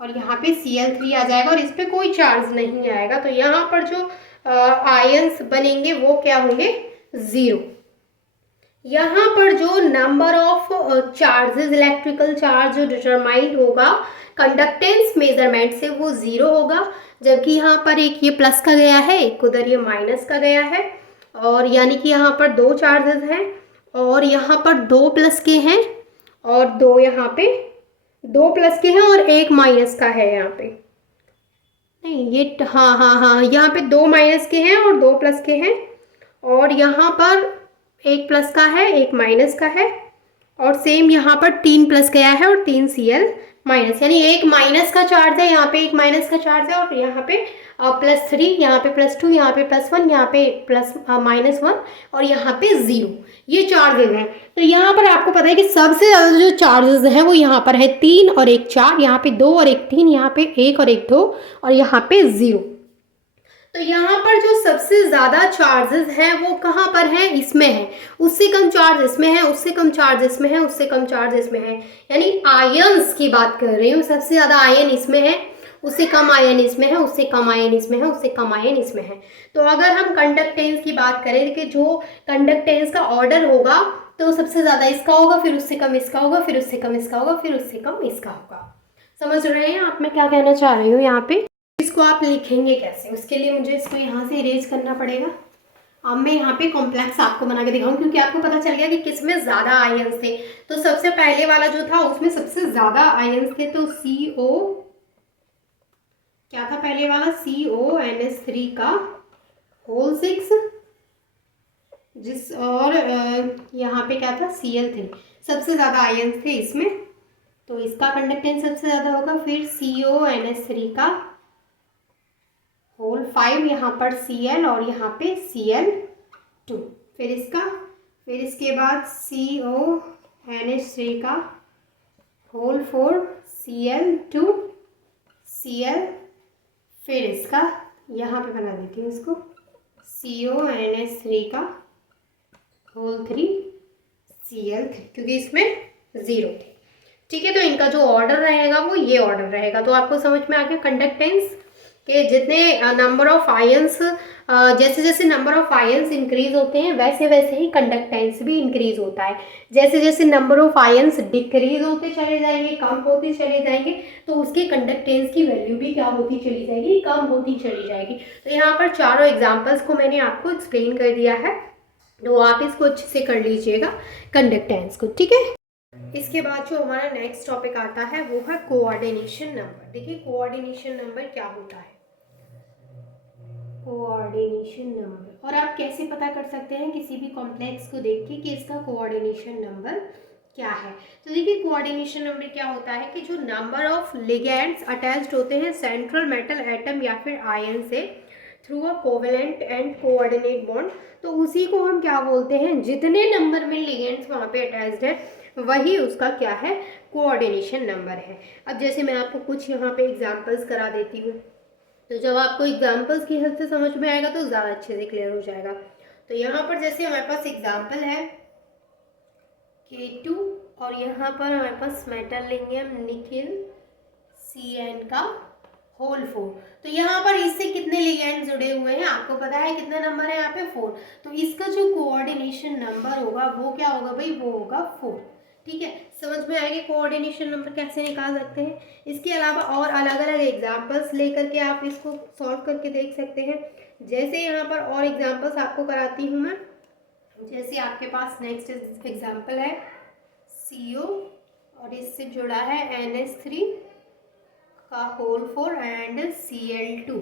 और यहाँ पे Cl3 आ जाएगा और इस पे कोई चार्ज नहीं आएगा। तो यहाँ पर जो आयंस बनेंगे वो क्या होंगे, 0। यहाँ पर जो number of charges, electrical charge जो डिटरमाइंड होगा कंडक्टेंस मेजरमेंट से, वो 0 होगा। जबकि यहाँ पर एक ये प्लस का गया है, एक उधर ये माइनस का गया है, और यानी कि यहाँ पर 2 चार्जेस हैं और यहाँ पर 2 प्लस के हैं और 2 यहाँ पे 2 प्लस के हैं और 1 माइनस का है यहाँ पे। नहीं ये हाँ हाँ हाँ, यहाँ पे 2 माइनस के हैं और 2 प्लस के हैं, और यहाँ पर 1 प्लस का है 1 माइनस का है, और सेम यहाँ पर 3 प्लस गया है और 3 Cl माइनस, यानी 1 माइनस का चार्ज है, यहाँ पे 1 माइनस का चार्ज है, और यहाँ पे +3, यहाँ पे +2, यहाँ पे +1, यहाँ पे -1 और यहाँ पे 0, ये चार्जेस हैं। तो यहाँ पर आपको पता है कि सबसे ज़्यादा जो चार्जेस हैं वो यहाँ पर है 3 और 1 4, यहाँ पे 2 और 1 3, यहाँ पे 1 और 1 2 और यहाँ पे 0। तो यहाँ पर जो सबसे ज़्यादा चार्जेस हैं वो कहाँ पर हैं, इसमें है। उससे कम चार्ज इसमें है, उससे कम चार्ज इसमें है, उससे कम चार्ज इसमें है, यानी आयंस की बात कर रही हूँ। सबसे ज़्यादा आयन इसमें है, उससे कम आयन इसमें है, उससे कम आयन इसमें है, उससे कम आयन इसमें है। तो अगर हम कंडक्टेंस की बात करें कि जो कंडक्टेंस का ऑर्डर होगा तो सबसे ज़्यादा इसका होगा, फिर उससे कम इसका होगा, फिर उससे कम इसका होगा, फिर उससे कम इसका होगा। समझ रहे हैं आप मैं क्या कहना चाह रही हूँ यहाँ पे? इसको आप लिखेंगे कैसे, उसके लिए मुझे इसको यहाँ से इरेज करना पड़ेगा। अब मैं यहाँ पे कॉम्प्लेक्स आपको बना के दिखाऊँ, क्योंकि आपको पता चल गया कि किस में ज़्यादा आयंस थे। तो सबसे पहले वाला जो था उसमें सबसे ज़्यादा आयंस थे, तो CO क्या था पहले वाला, CONH3 का होल 6, जिस और यहाँ पे क्या था Cl3, सबसे ज़्यादा आयंस थे इसमें, तो इसका कंडक्टेंस सबसे ज़्यादा होगा। फिर CONH3 का होल 5, यहाँ पर Cl और यहाँ पे Cl2, फिर इसके बाद CONH3 का होल 4 Cl2 Cl, फिर इसका यहाँ पे बना देती हूँ इसको CONH3 का होल 3 Cl3, क्योंकि इसमें 0 थे। ठीक है, तो इनका जो ऑर्डर रहेगा वो ये ऑर्डर रहेगा। तो आपको समझ में आ गया कंडक्टेंस के जितने नंबर ऑफ आयंस, जैसे जैसे नंबर ऑफ आयंस इंक्रीज होते हैं वैसे वैसे ही कंडक्टेंस भी इंक्रीज होता है। जैसे जैसे नंबर ऑफ आयंस डिक्रीज होते चले जाएंगे, कम होते चले जाएंगे, तो उसके कंडक्टेंस की वैल्यू भी क्या होती चली जाएगी, कम होती चली जाएगी। तो यहाँ पर चारों एग्जाम्पल्स को मैंने आपको एक्सप्लेन कर दिया है, तो आप इसको अच्छे से कर लीजिएगा कंडक्टेंस को। ठीक है, इसके बाद जो हमारा नेक्स्ट टॉपिक आता है वो है कोऑर्डिनेशन नंबर। देखिए कोऑर्डिनेशन नंबर क्या होता है, कोऑर्डिनेशन नंबर, और आप कैसे पता कर सकते हैं किसी भी कॉम्प्लेक्स को देख के कि इसका कोऑर्डिनेशन नंबर क्या है। तो देखिए कोऑर्डिनेशन नंबर क्या होता है कि जो नंबर ऑफ लिगेंड्स अटैच्ड होते हैं सेंट्रल मेटल एटम या फिर आयन से through a covalent and coordinate bond, तो उसी को हम क्या बोलते हैं, जितने नंबर में लिगेंड्स वहाँ पे अटैच्ड है वही उसका क्या है, कोऑर्डिनेशन नंबर है। अब जैसे मैं आपको कुछ यहाँ पे एग्जांपल्स करा देती हूँ, तो जब आपको एग्जांपल्स की हेल्प से समझ में आएगा तो ज़्यादा अच्छे से क्लियर हो जाएगा। तो यहाँ पर जैसे हमारे पास एग्जांपल है K2, और यहाँ पर हमारे पास मेटल लेंगे हम निकिल Cn का होल 4। तो यहाँ पर इससे कितने लिगेंड जुड़े हुए हैं आपको पता है, कितना नंबर है यहाँ पे 4। तो इसका जो कोऑर्डिनेशन नंबर होगा वो क्या होगा भाई, वो होगा 4। ठीक है, समझ में आएगा कोऑर्डिनेशन नंबर कैसे निकाल सकते हैं। इसके अलावा और अलग अलग एग्जांपल्स लेकर के आप इसको सॉल्व करके देख सकते हैं। जैसे यहाँ पर और एग्जांपल्स आपको कराती हूँ मैं। जैसे आपके पास नेक्स्ट एग्जांपल है CO और इससे जुड़ा है NH3 का होल 4 एंड Cl2।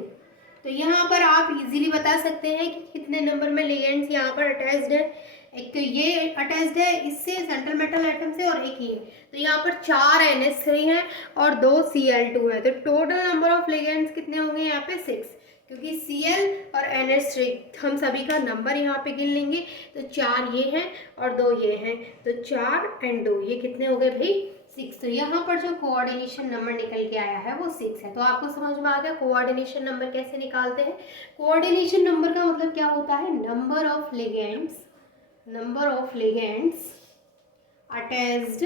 तो यहाँ पर आप इजीली बता सकते हैं कि कितने नंबर में लिगेंड्स यहाँ पर अटैच्ड है। एक तो ये अटैच्ड है इससे सेंट्रल मेटल एटम से, और एक ये, तो यहाँ पर 4 NH3 हैं और 2 Cl2 है। तो टोटल नंबर ऑफ लिगेंड्स कितने होंगे यहाँ पे 6, क्योंकि Cl और NH3 हम सभी का नंबर यहाँ पे गिन लेंगे। तो 4 ये हैं और 2 ये हैं, तो 4 एंड 2 ये कितने हो गए भाई 6। तो यहाँ पर जो कोऑर्डिनेशन नंबर निकल के आया है वो 6 है। तो आपको समझ में आ गया कोऑर्डिनेशन नंबर कैसे निकालते हैं। कोऑर्डिनेशन नंबर का मतलब क्या होता है, number of ligands attached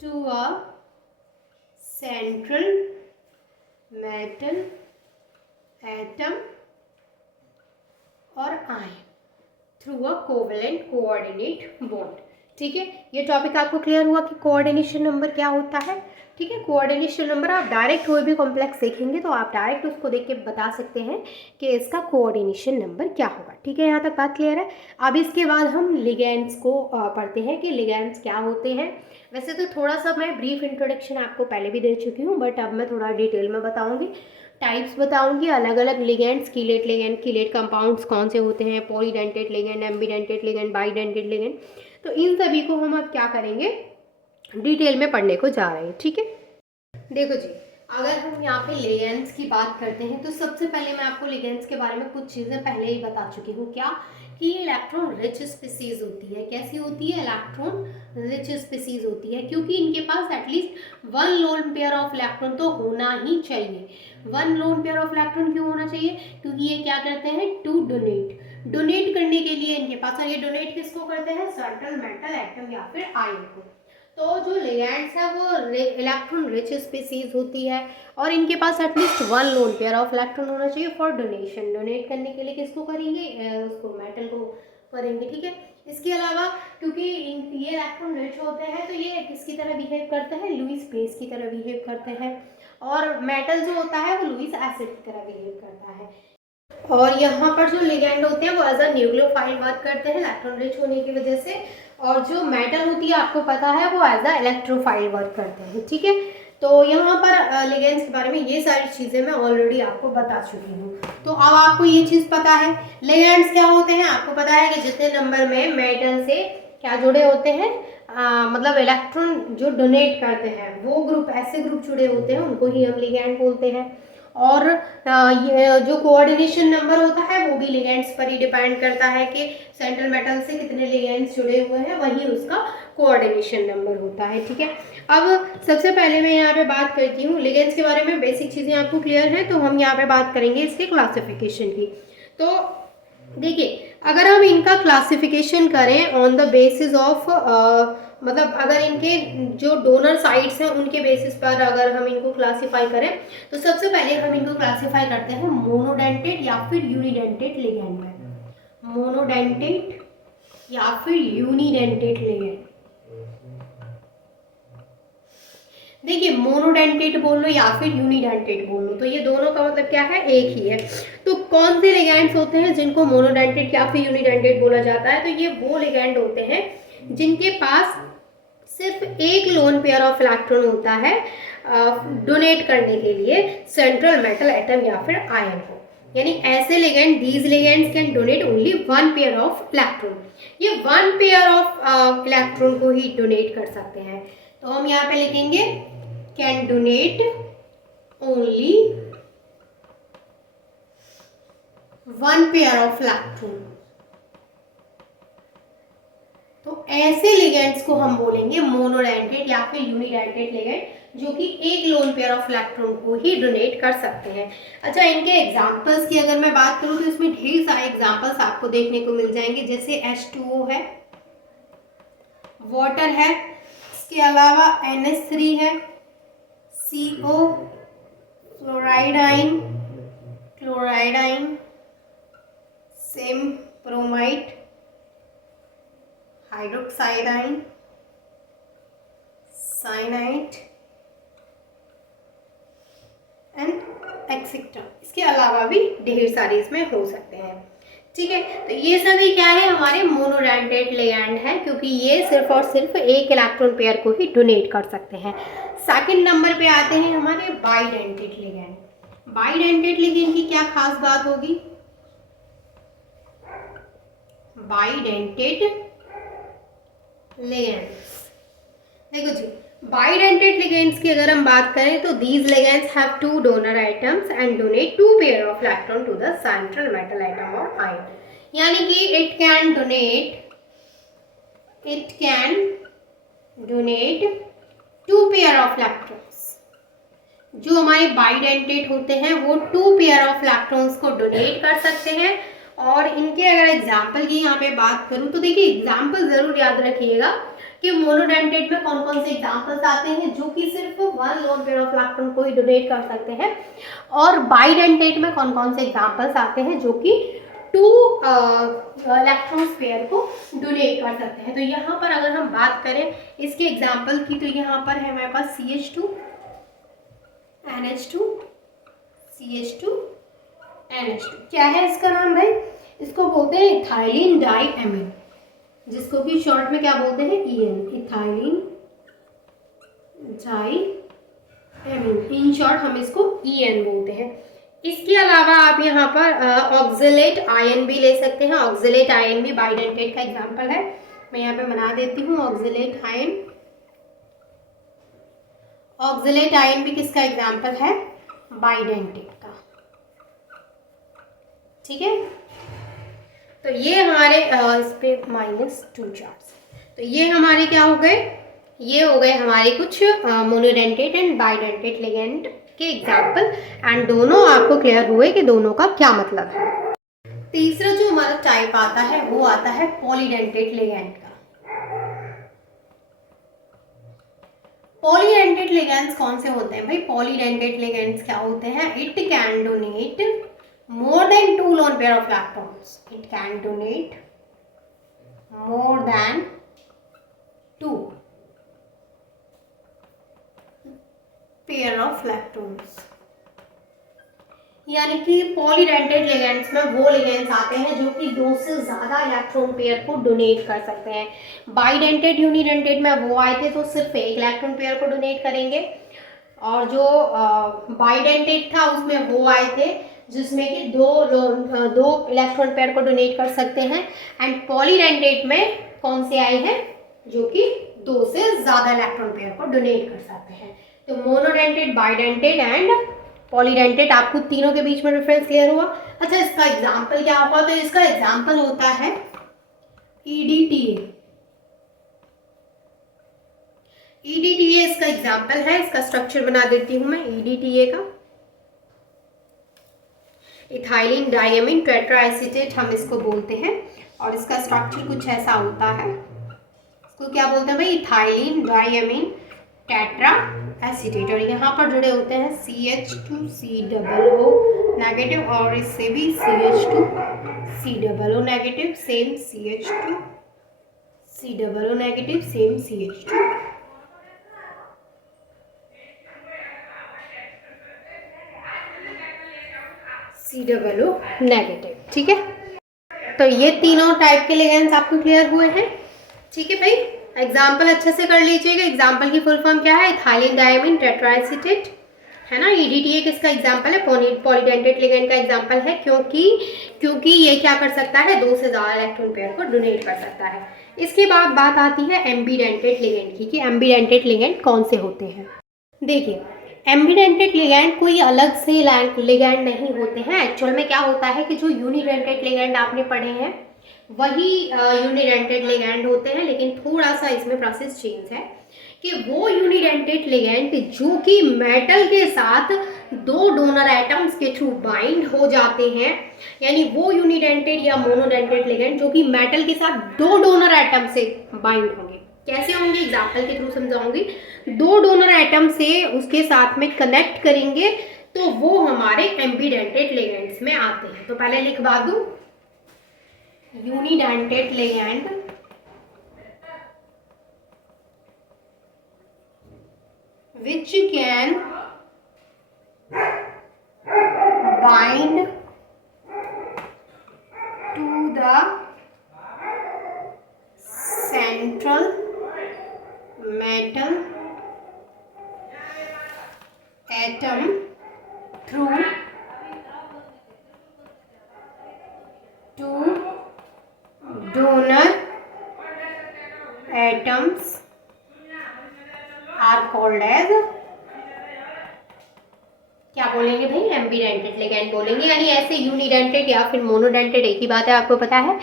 to a central metal atom और ion through a covalent coordinate bond. ठीक है, ये टॉपिक आपको क्लियर हुआ कि कोऑर्डिनेशन नंबर क्या होता है। ठीक है, कोऑर्डिनेशन नंबर आप डायरेक्ट कोई भी कॉम्प्लेक्स देखेंगे तो आप डायरेक्ट उसको देख के बता सकते हैं कि इसका कोऑर्डिनेशन नंबर क्या होगा। ठीक है, यहाँ तक बात क्लियर है। अब इसके बाद हम लिगेंड्स को पढ़ते हैं कि लिगेंड्स क्या होते हैं। वैसे तो थोड़ा सा मैं ब्रीफ इंट्रोडक्शन आपको पहले भी दे चुकी हूँ, बट अब मैं थोड़ा डिटेल में बताऊँगी, टाइप्स बताऊंगी, अलग अलग ligands, chelate ligand, chelate compounds कौन से होते हैं, polydentate ligand, ambidentate ligand, bidentate ligand. तो इन सभी को हम अब क्या करेंगे, डिटेल में पढ़ने को जा रहे हैं। ठीक है, देखो जी, अगर हम यहाँ पे लिगेंड्स की बात करते हैं तो सबसे पहले मैं आपको लिगेंड्स के बारे में कुछ चीज़ें पहले ही बता चुकी हूँ। क्या कि ये इलेक्ट्रॉन रिच स्पीसीज होती है। कैसी होती है? इलेक्ट्रॉन रिच स्पीसीज होती है, क्योंकि इनके पास at least one lone pair of electron तो होना ही चाहिए। One lone pair of electron क्यों होना चाहिए? क्योंकि ये क्या करते हैं, टू डोनेट करने के लिए इनके पास, और ये डोनेट किसको करते हैं? सेंट्रल मेटल एटम या फिर आयन को। तो जो लिगेंड्स है वो इलेक्ट्रॉन रिच स्पीसीज होती है और इनके पास at least one lone pair of electron होना चाहिए फॉर डोनेशन। डोनेट करने के लिए किसको करेंगे? उसको मेटल को करेंगे। ठीक है, इसके अलावा क्योंकि ये इलेक्ट्रॉन रिच होते हैं तो ये किसकी तरह बिहेव करते हैं? लुईस बेस की तरह बिहेव करते हैं, और मेटल जो होता है वो लुईस एसिड की तरह बिहेव करता है। और यहाँ पर जो लिगेंड होते हैं वो एज अ न्यूक्लियोफाइल वर्क करते हैं इलेक्ट्रॉन रिच होने की वजह से, और जो मेटल होती है आपको पता है वो एज अ इलेक्ट्रोफाइल वर्क करते हैं। ठीक है, तो यहाँ पर लिगेंड्स के बारे में ये सारी चीज़ें मैं ऑलरेडी आपको बता चुकी हूँ। तो अब आपको ये चीज़ पता है लिगेंड्स क्या होते हैं। आपको पता है कि जितने नंबर में मेटल से क्या जुड़े होते हैं, मतलब इलेक्ट्रॉन जो डोनेट करते हैं वो ग्रुप, ऐसे ग्रुप जुड़े होते हैं उनको ही हम लिगेंड बोलते हैं। और ये जो कोऑर्डिनेशन नंबर होता है वो भी लिगेंड्स पर ही डिपेंड करता है कि सेंट्रल मेटल से कितने लिगेंड्स जुड़े हुए हैं, वही उसका कोऑर्डिनेशन नंबर होता है। ठीक है, अब सबसे पहले मैं यहाँ पे बात करती हूँ लिगेंड्स के बारे में। बेसिक चीज़ें आपको क्लियर हैं तो हम यहाँ पे बात करेंगे इसके क्लासिफिकेशन की। तो देखिए, अगर हम इनका क्लासिफिकेशन करें ऑन द बेसिस ऑफ मतलब अगर इनके जो डोनर साइड्स हैं उनके बेसिस पर अगर हम इनको क्लासीफाई करें तो सबसे पहले हम इनको क्लासीफाई करते हैं मोनोडेंटेट या फिर यूनिडेंटेट लिगेंड में। मोनोडेंटेट या फिर यूनिडेंटेट लिगेंड। देखिए, मोनोडेंटेट बोल लो या फिर यूनिडेंटेट बोल लो तो ये दोनों का मतलब क्या है? एक ही है। तो कौन से लिगेंड्स होते हैं जिनको मोनोडेंटेट या फिर यूनिडेंटेट बोला जाता है? तो ये वो लिगेंड होते हैं जिनके पास सिर्फ एक लोन पेयर ऑफ इलेक्ट्रॉन होता है डोनेट करने के लिए सेंट्रल मेटल एटम या फिर आयन को। यानी ऐसे ligand, these ligands can donate only one pair of electron. ये वन पेयर ऑफ इलेक्ट्रॉन को ही डोनेट कर सकते हैं। तो हम यहाँ पे लिखेंगे can donate only one pair of electron. तो ऐसे लिगेंड्स को हम बोलेंगे मोनोडेंटेट या फिर यूनिडेंटेट लिगेंड, जो कि एक लोन पेयर ऑफ इलेक्ट्रॉन को ही डोनेट कर सकते हैं। अच्छा, इनके एग्जांपल्स की अगर मैं बात करूं तो इसमें ढेर सारे एग्जांपल्स आपको देखने को मिल जाएंगे, जैसे H2O है, वाटर है, इसके अलावा NH3 है, CO, chloride, same bromide, hydroxide ion, cyanide and etcetera. इसके अलावा भी ढेर सारे इसमें हो सकते हैं। ठीक है, तो ये सभी क्या है? हमारे मोनोडेंटेट लिगेंड है, क्योंकि ये सिर्फ और सिर्फ एक इलेक्ट्रॉन पेयर को ही डोनेट कर सकते हैं। सेकंड नंबर पे आते हैं हमारे बाइडेंटेट लिगेंड। बाइडेंटेट लिगेंड की क्या खास बात होगी? बाइडेंटेट लिगेंड्स, देखो जी, बाइडेंटेट लिगेंड्स की अगर हम बात करें तो these ligands have two donor atoms and donate two pair of electron to the central metal atom और आयन। यानी कि it can donate two pair of electrons. जो हमारे बाइडेंटेट होते हैं वो टू पेयर ऑफ इलेक्ट्रॉन्स को डोनेट कर सकते हैं। और इनके अगर एग्जाम्पल की यहाँ पे बात करूँ तो देखिए, एग्जाम्पल जरूर याद रखिएगा कि मोनोडेंटेट में कौन कौन से एग्जाम्पल्स आते हैं जो कि सिर्फ one lone pair of electron को ही डोनेट कर सकते हैं, और बाइडेंटेट में कौन कौन से एग्जाम्पल्स आते हैं जो कि टू इलेक्ट्रॉन पेयर को डोनेट कर सकते हैं। तो यहाँ पर अगर हम बात करें इसके एग्जाम्पल की, तो यहाँ पर है हमारे पास CH2 NH2 CH2 NH2। क्या है इसका नाम भाई? इसको बोलते हैं इथाइलिन डाइएमीन, जिसको कि शॉर्ट में क्या बोलते हैं? EN, ethylene diamine. In short हम इसको EN बोलते हैं। इसके अलावा आप यहाँ पर ऑक्जेलेट आयन भी ले सकते हैं। ऑक्जेलेट आयन भी बाइडेंटेट का एग्जाम्पल है। मैं यहाँ पे बना देती हूँ ऑक्जेलेट आयन। ऑक्जेलेट आयन भी किसका एग्जाम्पल है? बाइडेंटेट का। ठीक है, तो ये हमारे इस पे -2 चार्ज। तो ये हमारे क्या हो गए? ये हो गए हमारे कुछ मोनोडेंटेट एंड बाइडेंटेट लिगेंड के एग्जाम्पल, एंड दोनों आपको क्लियर हुए कि दोनों का क्या मतलब है। तीसरा जो हमारा टाइप आता है वो आता है पॉलीडेंटेट लिगेंड का। पॉलीडेंटेट लिगेंड्स कौन से होते हैं भाई? पॉलीडेंटेट लिगेंड्स क्या होते हैं? It can donate more than 2 lone pair of electrons. It can donate more than 2 pair of electrons. यानी कि पॉलीडेंटेट लिगेंड्स में वो लिगेंड्स आते हैं जो कि 2 से ज़्यादा इलेक्ट्रॉन पेयर को डोनेट कर सकते हैं। बाइडेंटेट यूनिडेंटेट में वो आए थे तो सिर्फ एक इलेक्ट्रॉन पेयर को डोनेट करेंगे, और जो बाइडेंटेट था उसमें वो आए थे जिसमें कि दो इलेक्ट्रॉन पेयर को डोनेट कर सकते हैं। एंड पॉलीडेंटेट में कौन से आए हैं? जो कि 2 से ज़्यादा इलेक्ट्रॉन पेयर को डोनेट कर सकते हैं। तो मोनोडेंटेट, बाइडेंटेट एंड पॉलीडेंटेट, आपको तीनों के बीच में डिफरेंस क्लियर हुआ। अच्छा, इसका एग्जाम्पल क्या होगा? तो इसका एग्जाम्पल होता है EDTA। EDTA इसका एग्जाम्पल है। इसका स्ट्रक्चर बना देती हूँ मैं EDTA का। इथाइलिन डाइएमीन टेट्राएसीटेट हम इसको बोलते हैं, और इसका स्ट्रक्चर कुछ ऐसा होता है। इसको क्या बोलते हैं भाई? इथाइलिन डाइएमीन टेट्रा एसीटेट, और यहाँ पर जुड़े होते हैं CH2COO नेगेटिव, और इससे भी CH2COO negative, same CH2COO negative, same CH2। COO negative. ठीक है, तो ये तीनों टाइप के लिगेंड्स आपको क्लियर हुए हैं। ठीक है भाई, एग्जाम्पल अच्छे से कर लीजिएगा। एग्जाम्पल की फुल फॉर्म क्या है? इथाइलिन डाइएमीन टेट्राएसीटेट, है ना। EDTA किसका एग्जाम्पल है? पॉलीडेंटेट लिगेंड का एग्जाम्पल है, क्योंकि ये क्या कर सकता है? 2 से ज़्यादा इलेक्ट्रॉन पेयर को डोनेट कर सकता है। इसके बाद बात आती है एम्बीडेंटेट लिगेंड की, कि एम्बीडेंटेट लिगेंड कौन से होते हैं। देखिए, एम्बीडेंटेट लिगेंड कोई अलग से लिगेंड नहीं होते हैं। एक्चुअल में क्या होता है कि जो यूनिडेंटेट लिगेंड आपने पढ़े हैं वही यूनिडेंटेट लिगेंड होते हैं, लेकिन थोड़ा सा इसमें प्रोसेस चेंज है कि वो यूनिडेंटेट लिगेंड जो कि मेटल के साथ 2 डोनर एटम्स के थ्रू बाइंड हो जाते हैं, यानी वो यूनिडेंटेट या मोनोडेंटेट लिगेंड जो कि मेटल के साथ 2 डोनर एटम से बाइंड होंगे। कैसे होंगे? एग्जाम्पल के थ्रू समझाऊंगी। 2 डोनर एटम से उसके साथ में कनेक्ट करेंगे तो वो हमारे एम्बीडेंटेट लिगेंड्स में आते हैं। तो पहले लिखवा दूं, unidentate ligand which can bind to the central metal atom through 2 donor atoms are called as, क्या बोलेंगे भाई? एम्बीडेंटेट लिगेंड बोलेंगे। यानी ऐसे यूनिडेंटेट या फिर मोनोडेंटेट एक ही बात है, आपको पता है।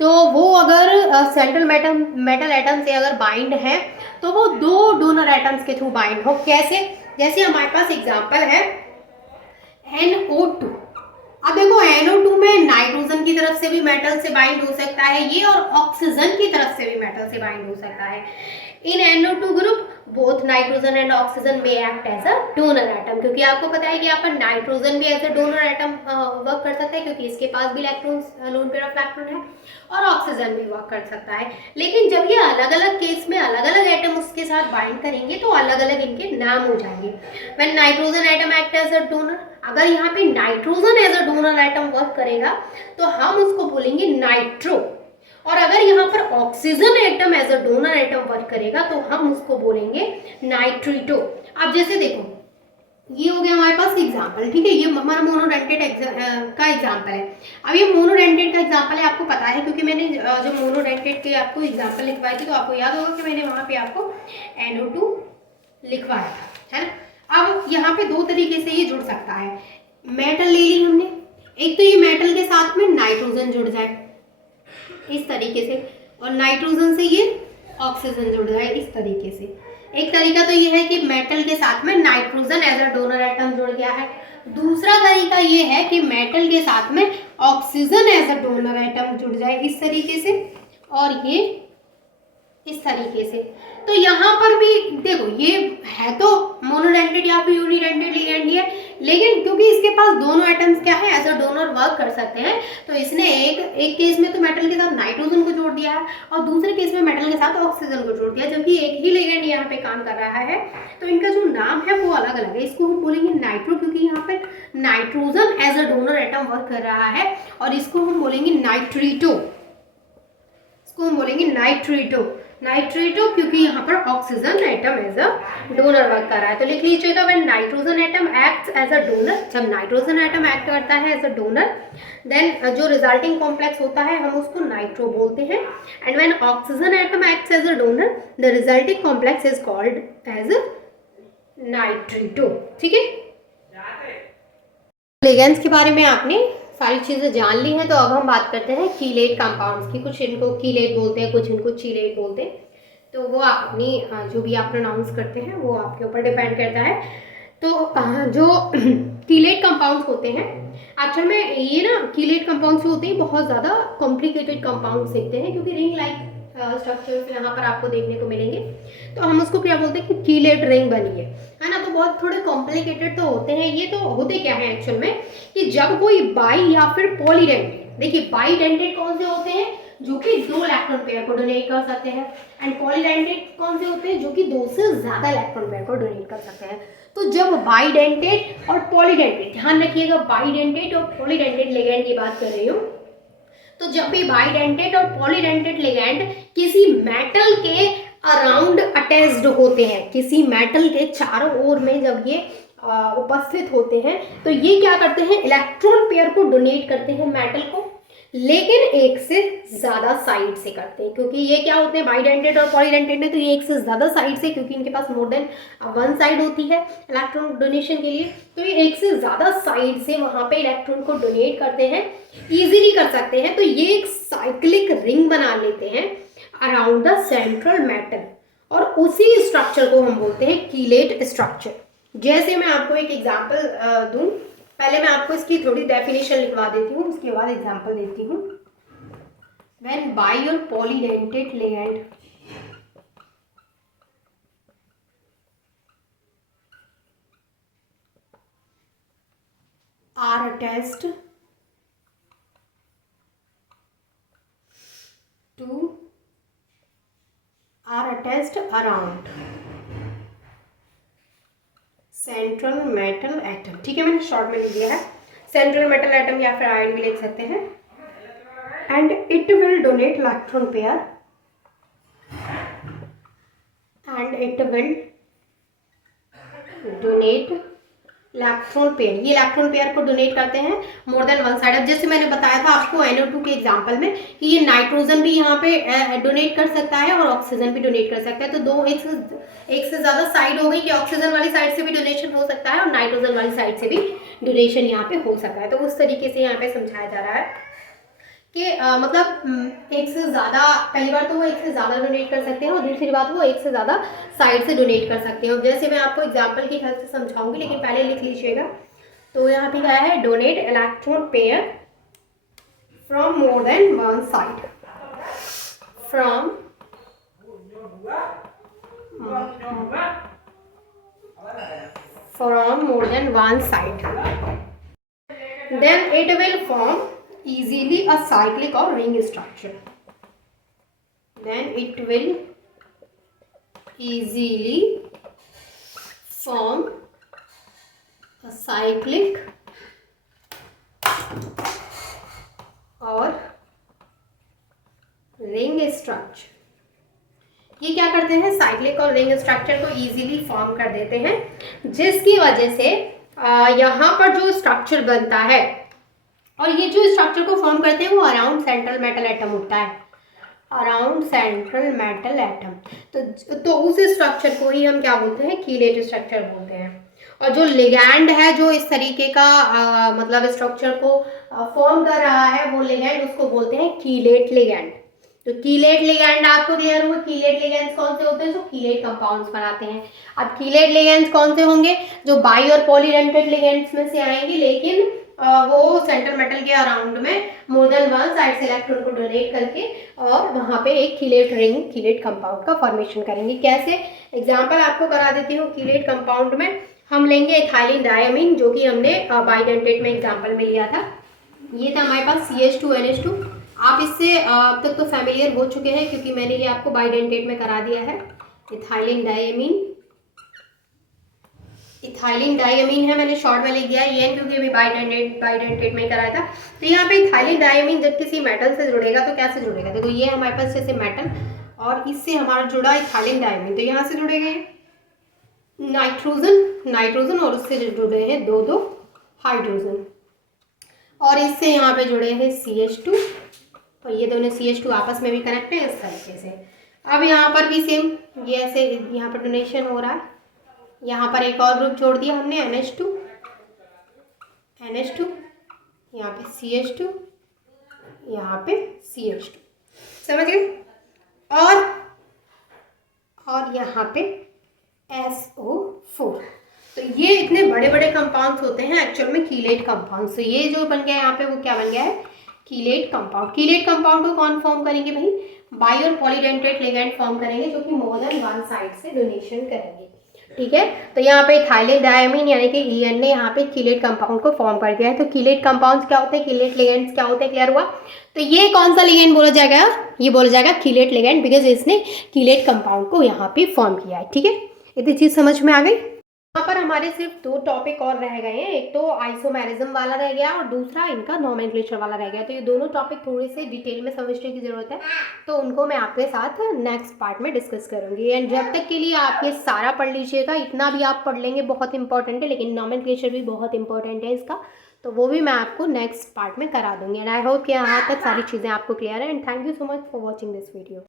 तो वो अगर सेंट्रल मेटल एटम से अगर बाइंड है तो वो 2 डोनर एटम्स के थ्रू बाइंड हो। कैसे? जैसे हमारे पास एग्जांपल है NO2। अब देखो NO2 में नाइट्रोजन की तरफ से भी मेटल से बाइंड हो सकता है ये, और ऑक्सीजन की तरफ से भी मेटल से बाइंड हो सकता है। In NO2 group both nitrogen and oxygen में act as a donor atom, क्योंकि आपको पता है कि यहाँ पर नाइट्रोजन भी as a donor atom work कर सकता है, क्योंकि इसके पास भी electron, lone pair of electron है, और ऑक्सीजन भी वर्क कर सकता है। लेकिन जब ये अलग अलग केस में अलग अलग एटम उसके साथ बाइंड करेंगे तो अलग अलग इनके नाम हो जाएंगे। When nitrogen atom act as a donor, अगर यहाँ पे nitrogen as a donor atom work करेगा तो हम उसको बोलेंगे नाइट्रो, और अगर यहाँ पर oxygen atom as a donor atom work करेगा तो हम उसको बोलेंगे नाइट्रीटो। अब जैसे देखो ये हो गया हमारे पास एग्जाम्पल, ठीक है, ये हमारा मोनोडेंटेट का एग्जाम्पल है। अब ये मोनोडेंटेट का एग्जाम्पल है, आपको पता है क्योंकि मैंने जो मोनोडेंटेट के आपको एग्जाम्पल लिखवाए थे तो आपको याद होगा कि मैंने वहाँ पे आपको NO2 लिखवाया था, है ना। अब यहाँ पे दो तरीके से ये जुड़ सकता है, मेटल ले ली हमने, एक तो ये मेटल के साथ में नाइट्रोजन जुड़ जाए इस तरीके से, और नाइट्रोजन से ये ऑक्सीजन जुड़ जाए इस तरीके से। एक तरीका तो ये है कि मेटल के साथ में nitrogen as a donor atom जुड़ गया है। दूसरा तरीका ये है कि मेटल के साथ में oxygen as a donor atom जुड़ जाए इस तरीके से, और ये इस तरीके से। तो यहाँ पर भी देखो ये है तो मोनोडेंटेट या फिर यूनिडेंटेट लिगेंड ही है, लेकिन क्योंकि इसके पास दोनों एटम्स क्या है एज अ डोनर वर्क कर सकते हैं, तो इसने एक केस में तो मेटल के साथ नाइट्रोजन को जोड़ दिया है और दूसरे केस में मेटल के साथ ऑक्सीजन को जोड़ दिया, जबकि एक ही लिगेंड यहाँ पे काम कर रहा है। तो इनका जो नाम है वो अलग अलग है। इसको हम बोलेंगे नाइट्रो क्योंकि यहाँ पे nitrogen as a donor atom work कर रहा है, और इसको हम बोलेंगे नाइट्रीटो, इसको हम बोलेंगे नाइट्रीटो। नाइट्रेटो क्योंकि यहाँ पर oxygen atom as a donor work कर रहा है। तो लिख लीजिएगा when nitrogen atom acts as a donor, जब नाइट्रोजन एटम एक्ट करता है एज अ डोनर, देन जो रिजल्टिंग कॉम्प्लेक्स होता है हम उसको नाइट्रो बोलते हैं, and when oxygen atom acts as a donor the resulting complex is called as nitrito. ठीक है, लिगेंड्स के बारे में आपने सारी चीज़ें जान ली हैं, तो अब हम बात करते हैं कीलेट कंपाउंड्स की। कुछ इनको कीलेट बोलते हैं, कुछ इनको चीलेट बोलते हैं, तो वो आप अपनी जो भी आप प्रोनाउंस करते हैं वो आपके ऊपर डिपेंड करता है। तो जो कीलेट कंपाउंड्स होते हैं एक्चुअल में ये ना कीलेट कंपाउंड्स जो होते हैं बहुत ज़्यादा कॉम्प्लिकेटेड कंपाउंड्स दिखते हैं, क्योंकि रिंग लाइक स्ट्रक्चर्स यहाँ पर आपको देखने को मिलेंगे, तो हम उसको क्या बोलते हैं कि कीलेट रिंग बनी है ना। तो बहुत थोड़े कॉम्प्लिकेटेड तो होते हैं ये। तो होते क्या है एक्चुअल में कि जब कोई बाई या फिर पॉलीडेंटेट, देखिए बाईडेंटेट कौन से होते हैं जो कि 2 इलेक्ट्रॉन पेयर को डोनेट कर सकते हैं, एंड पॉलीडेंटेट कौन से होते हैं जो कि 2 से ज्यादा इलेक्ट्रॉन पेयर को डोनेट कर सकते हैं। तो जब बाईडेंटेट और पॉलीडेंटेट, ध्यान रखिएगा बाईडेंटेट और पॉलीडेंटेट लिगैंड की बात कर रही हूँ, तो जब भी बाईडेंटेट और पॉलीडेंटेट लिगैंड किसी मेटल के अराउंड अटैच्ड होते हैं, किसी मेटल के चारों ओर में जब ये उपस्थित होते हैं, तो ये क्या करते हैं इलेक्ट्रॉन पेयर को डोनेट करते हैं मेटल को, लेकिन एक से ज्यादा साइड से करते हैं, क्योंकि ये क्या होते हैं बाईडेंटेट और पॉलीडेंटेट है, तो ये एक से ज्यादा साइड से, क्योंकि इनके पास मोर देन 1 साइड होती है इलेक्ट्रॉन डोनेशन के लिए, तो ये एक से ज्यादा साइड से वहां पे इलेक्ट्रॉन को डोनेट करते हैं, इजीली कर सकते हैं। तो ये एक साइक्लिक रिंग बना लेते हैं अराउंड द सेंट्रल मेटल, और उसी स्ट्रक्चर को हम बोलते हैं कीलेट स्ट्रक्चर। जैसे मैं आपको एक एग्जांपल दूं, पहले मैं आपको इसकी थोड़ी डेफिनेशन लिखवा देती हूँ, उसके बाद एग्जांपल देती हूँ। व्हेन बाई और polydentate ligand are attached around central metal atom, ठीक है, मैंने शॉर्ट में लिख दिया है सेंट्रल मेटल एटम, या फिर आयन भी लिख सकते हैं, and it will donate electron pair, and it will donate electron pair, ये इलेक्ट्रॉन पेयर को डोनेट करते हैं मोर देन 1 साइड। अब जैसे मैंने बताया था आपको NO2 के एग्जांपल में कि ये नाइट्रोजन भी यहाँ पे डोनेट कर सकता है और ऑक्सीजन भी डोनेट कर सकता है, तो दो एक से ज़्यादा साइड हो गई कि ऑक्सीजन वाली साइड से भी डोनेशन हो सकता है और नाइट्रोजन वाली साइड से भी डोनेशन यहाँ पे हो सकता है। तो उस तरीके से यहाँ पे समझाया जा रहा है कि मतलब एक से ज़्यादा, पहली बार तो वो एक से ज़्यादा डोनेट कर सकते हैं और दूसरी बात वो एक से ज़्यादा साइड से डोनेट कर सकते हैं। जैसे मैं आपको एग्जांपल की हेल्प से समझाऊंगी, लेकिन पहले लिख लीजिएगा तो यहाँ पे क्या है, donate electron pair from more than one side, from more than one side, then it will form easily a cyclic or ring structure. Then it will easily form a cyclic or ring structure. ये क्या करते हैं, cyclic और ring structure को easily form कर देते हैं, जिसकी वजह से यहाँ पर जो स्ट्रक्चर बनता है, और ये जो स्ट्रक्चर को फॉर्म करते हैं वो अराउंड सेंट्रल मेटल एटम होता है, अराउंड सेंट्रल मेटल एटम। तो उस स्ट्रक्चर को ही हम क्या बोलते हैं, कीलेट स्ट्रक्चर बोलते हैं। और जो लिगैंड है जो इस तरीके का मतलब स्ट्रक्चर को फॉर्म कर रहा है, वो लिगैंड उसको बोलते हैं कीलेट लिगैंड। तो कीलेट लिगैंड आपको क्लियर हुआ, कीलेट लिगैंड्स कौन से होते हैं, जो कीलेट कंपाउंड्स बनाते हैं। अब कीलेट लिगैंड्स कौन से होंगे, जो बाई और पॉलीडेंटेड लिगैंड्स में से आएंगे, लेकिन वो सेंट्रल मेटल के अराउंड में मोर देन वन साइड से इलेक्ट्रॉन को डोनेट करके और वहाँ पे एक कीलेट रिंग, कीलेट कंपाउंड का फॉर्मेशन करेंगे। कैसे, एग्जांपल आपको करा देती हूँ। कीलेट कंपाउंड में हम लेंगे इथाइलिन डायमीन, जो कि हमने बाइडेंटेट में एग्जाम्पल में लिया था। ये था हमारे पास CH2NH2। आप इससे अब तक तो फैमिलियर हो चुके हैं क्योंकि मैंने ये आपको बाइडेंटेट में करा दिया है। इथाइलिन डायमीन है, मैंने शॉर्ट में लिख दिया है ये, क्योंकि अभी बाइडेंटेट में कराया था। तो यहाँ पे इथाइलिन डायमीन जब किसी मेटल से जुड़ेगा तो कैसे जुड़ेगा, देखो ये हमारे पास जैसे मेटल और इससे हमारा जुड़ा इथाइलिन डायमीन, तो यहाँ से जुड़ेंगे नाइट्रोजन और उससे जुड़े हैं दो हाइड्रोजन, और इससे यहाँ पे जुड़े हैं CH2, और ये दोनों CH2 आपस में भी कनेक्ट है इस तरीके से। अब यहाँ पर भी सेम, ये ऐसे यहाँ पर डोनेशन हो रहा है, यहाँ पर एक और ग्रुप जोड़ दिया हमने NH2, यहाँ पे CH2, यहाँ पे CH2, समझ गए। और यहाँ पे SO4। तो ये इतने बड़े बड़े कंपाउंड्स होते हैं एक्चुअल में कीलेट कंपाउंड्स। तो ये जो बन गया यहाँ पे वो क्या बन गया है, कीलेट कंपाउंड। कीलेट कंपाउंड को कौन फॉर्म करेंगे भाई, बाई और पॉलीडेंटेट लिगैंड फॉर्म करेंगे, जो कि मोर देन वन साइड से डोनेशन करेंगे, ठीक है। तो यहाँ पे इथाइलिन डायमीन यानी कि EN ने यहाँ पे कीलेट कंपाउंड को फॉर्म कर दिया है। तो कीलेट कंपाउंड्स क्या होते हैं, कीलेट लिगेंड्स क्या होते हैं, क्लियर हुआ। तो ये कौन सा लिगेंड बोला जाएगा, ये बोला जाएगा कीलेट लिगेंड, बिकॉज इसने कीलेट कंपाउंड को यहाँ पे फॉर्म किया है, ठीक है। इतनी चीज समझ में आ गई। यहाँ पर हमारे सिर्फ दो टॉपिक और रह गए हैं, एक तो आइसोमेरिज्म वाला रह गया और दूसरा इनका नोमेनक्लेचर वाला रह गया। तो ये दोनों टॉपिक थोड़े से डिटेल में समझने की ज़रूरत है, तो उनको मैं आपके साथ नेक्स्ट पार्ट में डिस्कस करूँगी। एंड जब तक के लिए आप ये सारा पढ़ लीजिएगा, इतना भी आप पढ़ लेंगे बहुत इंपॉर्टेंट है, लेकिन नोमेनक्लेचर भी बहुत इंपॉर्टेंट है इसका, तो वो भी मैं आपको नेक्स्ट पार्ट में करा दूँगी। एंड आई होप कि यहाँ तक सारी चीज़ें आपको क्लियर है। And thank you so much for watching this video.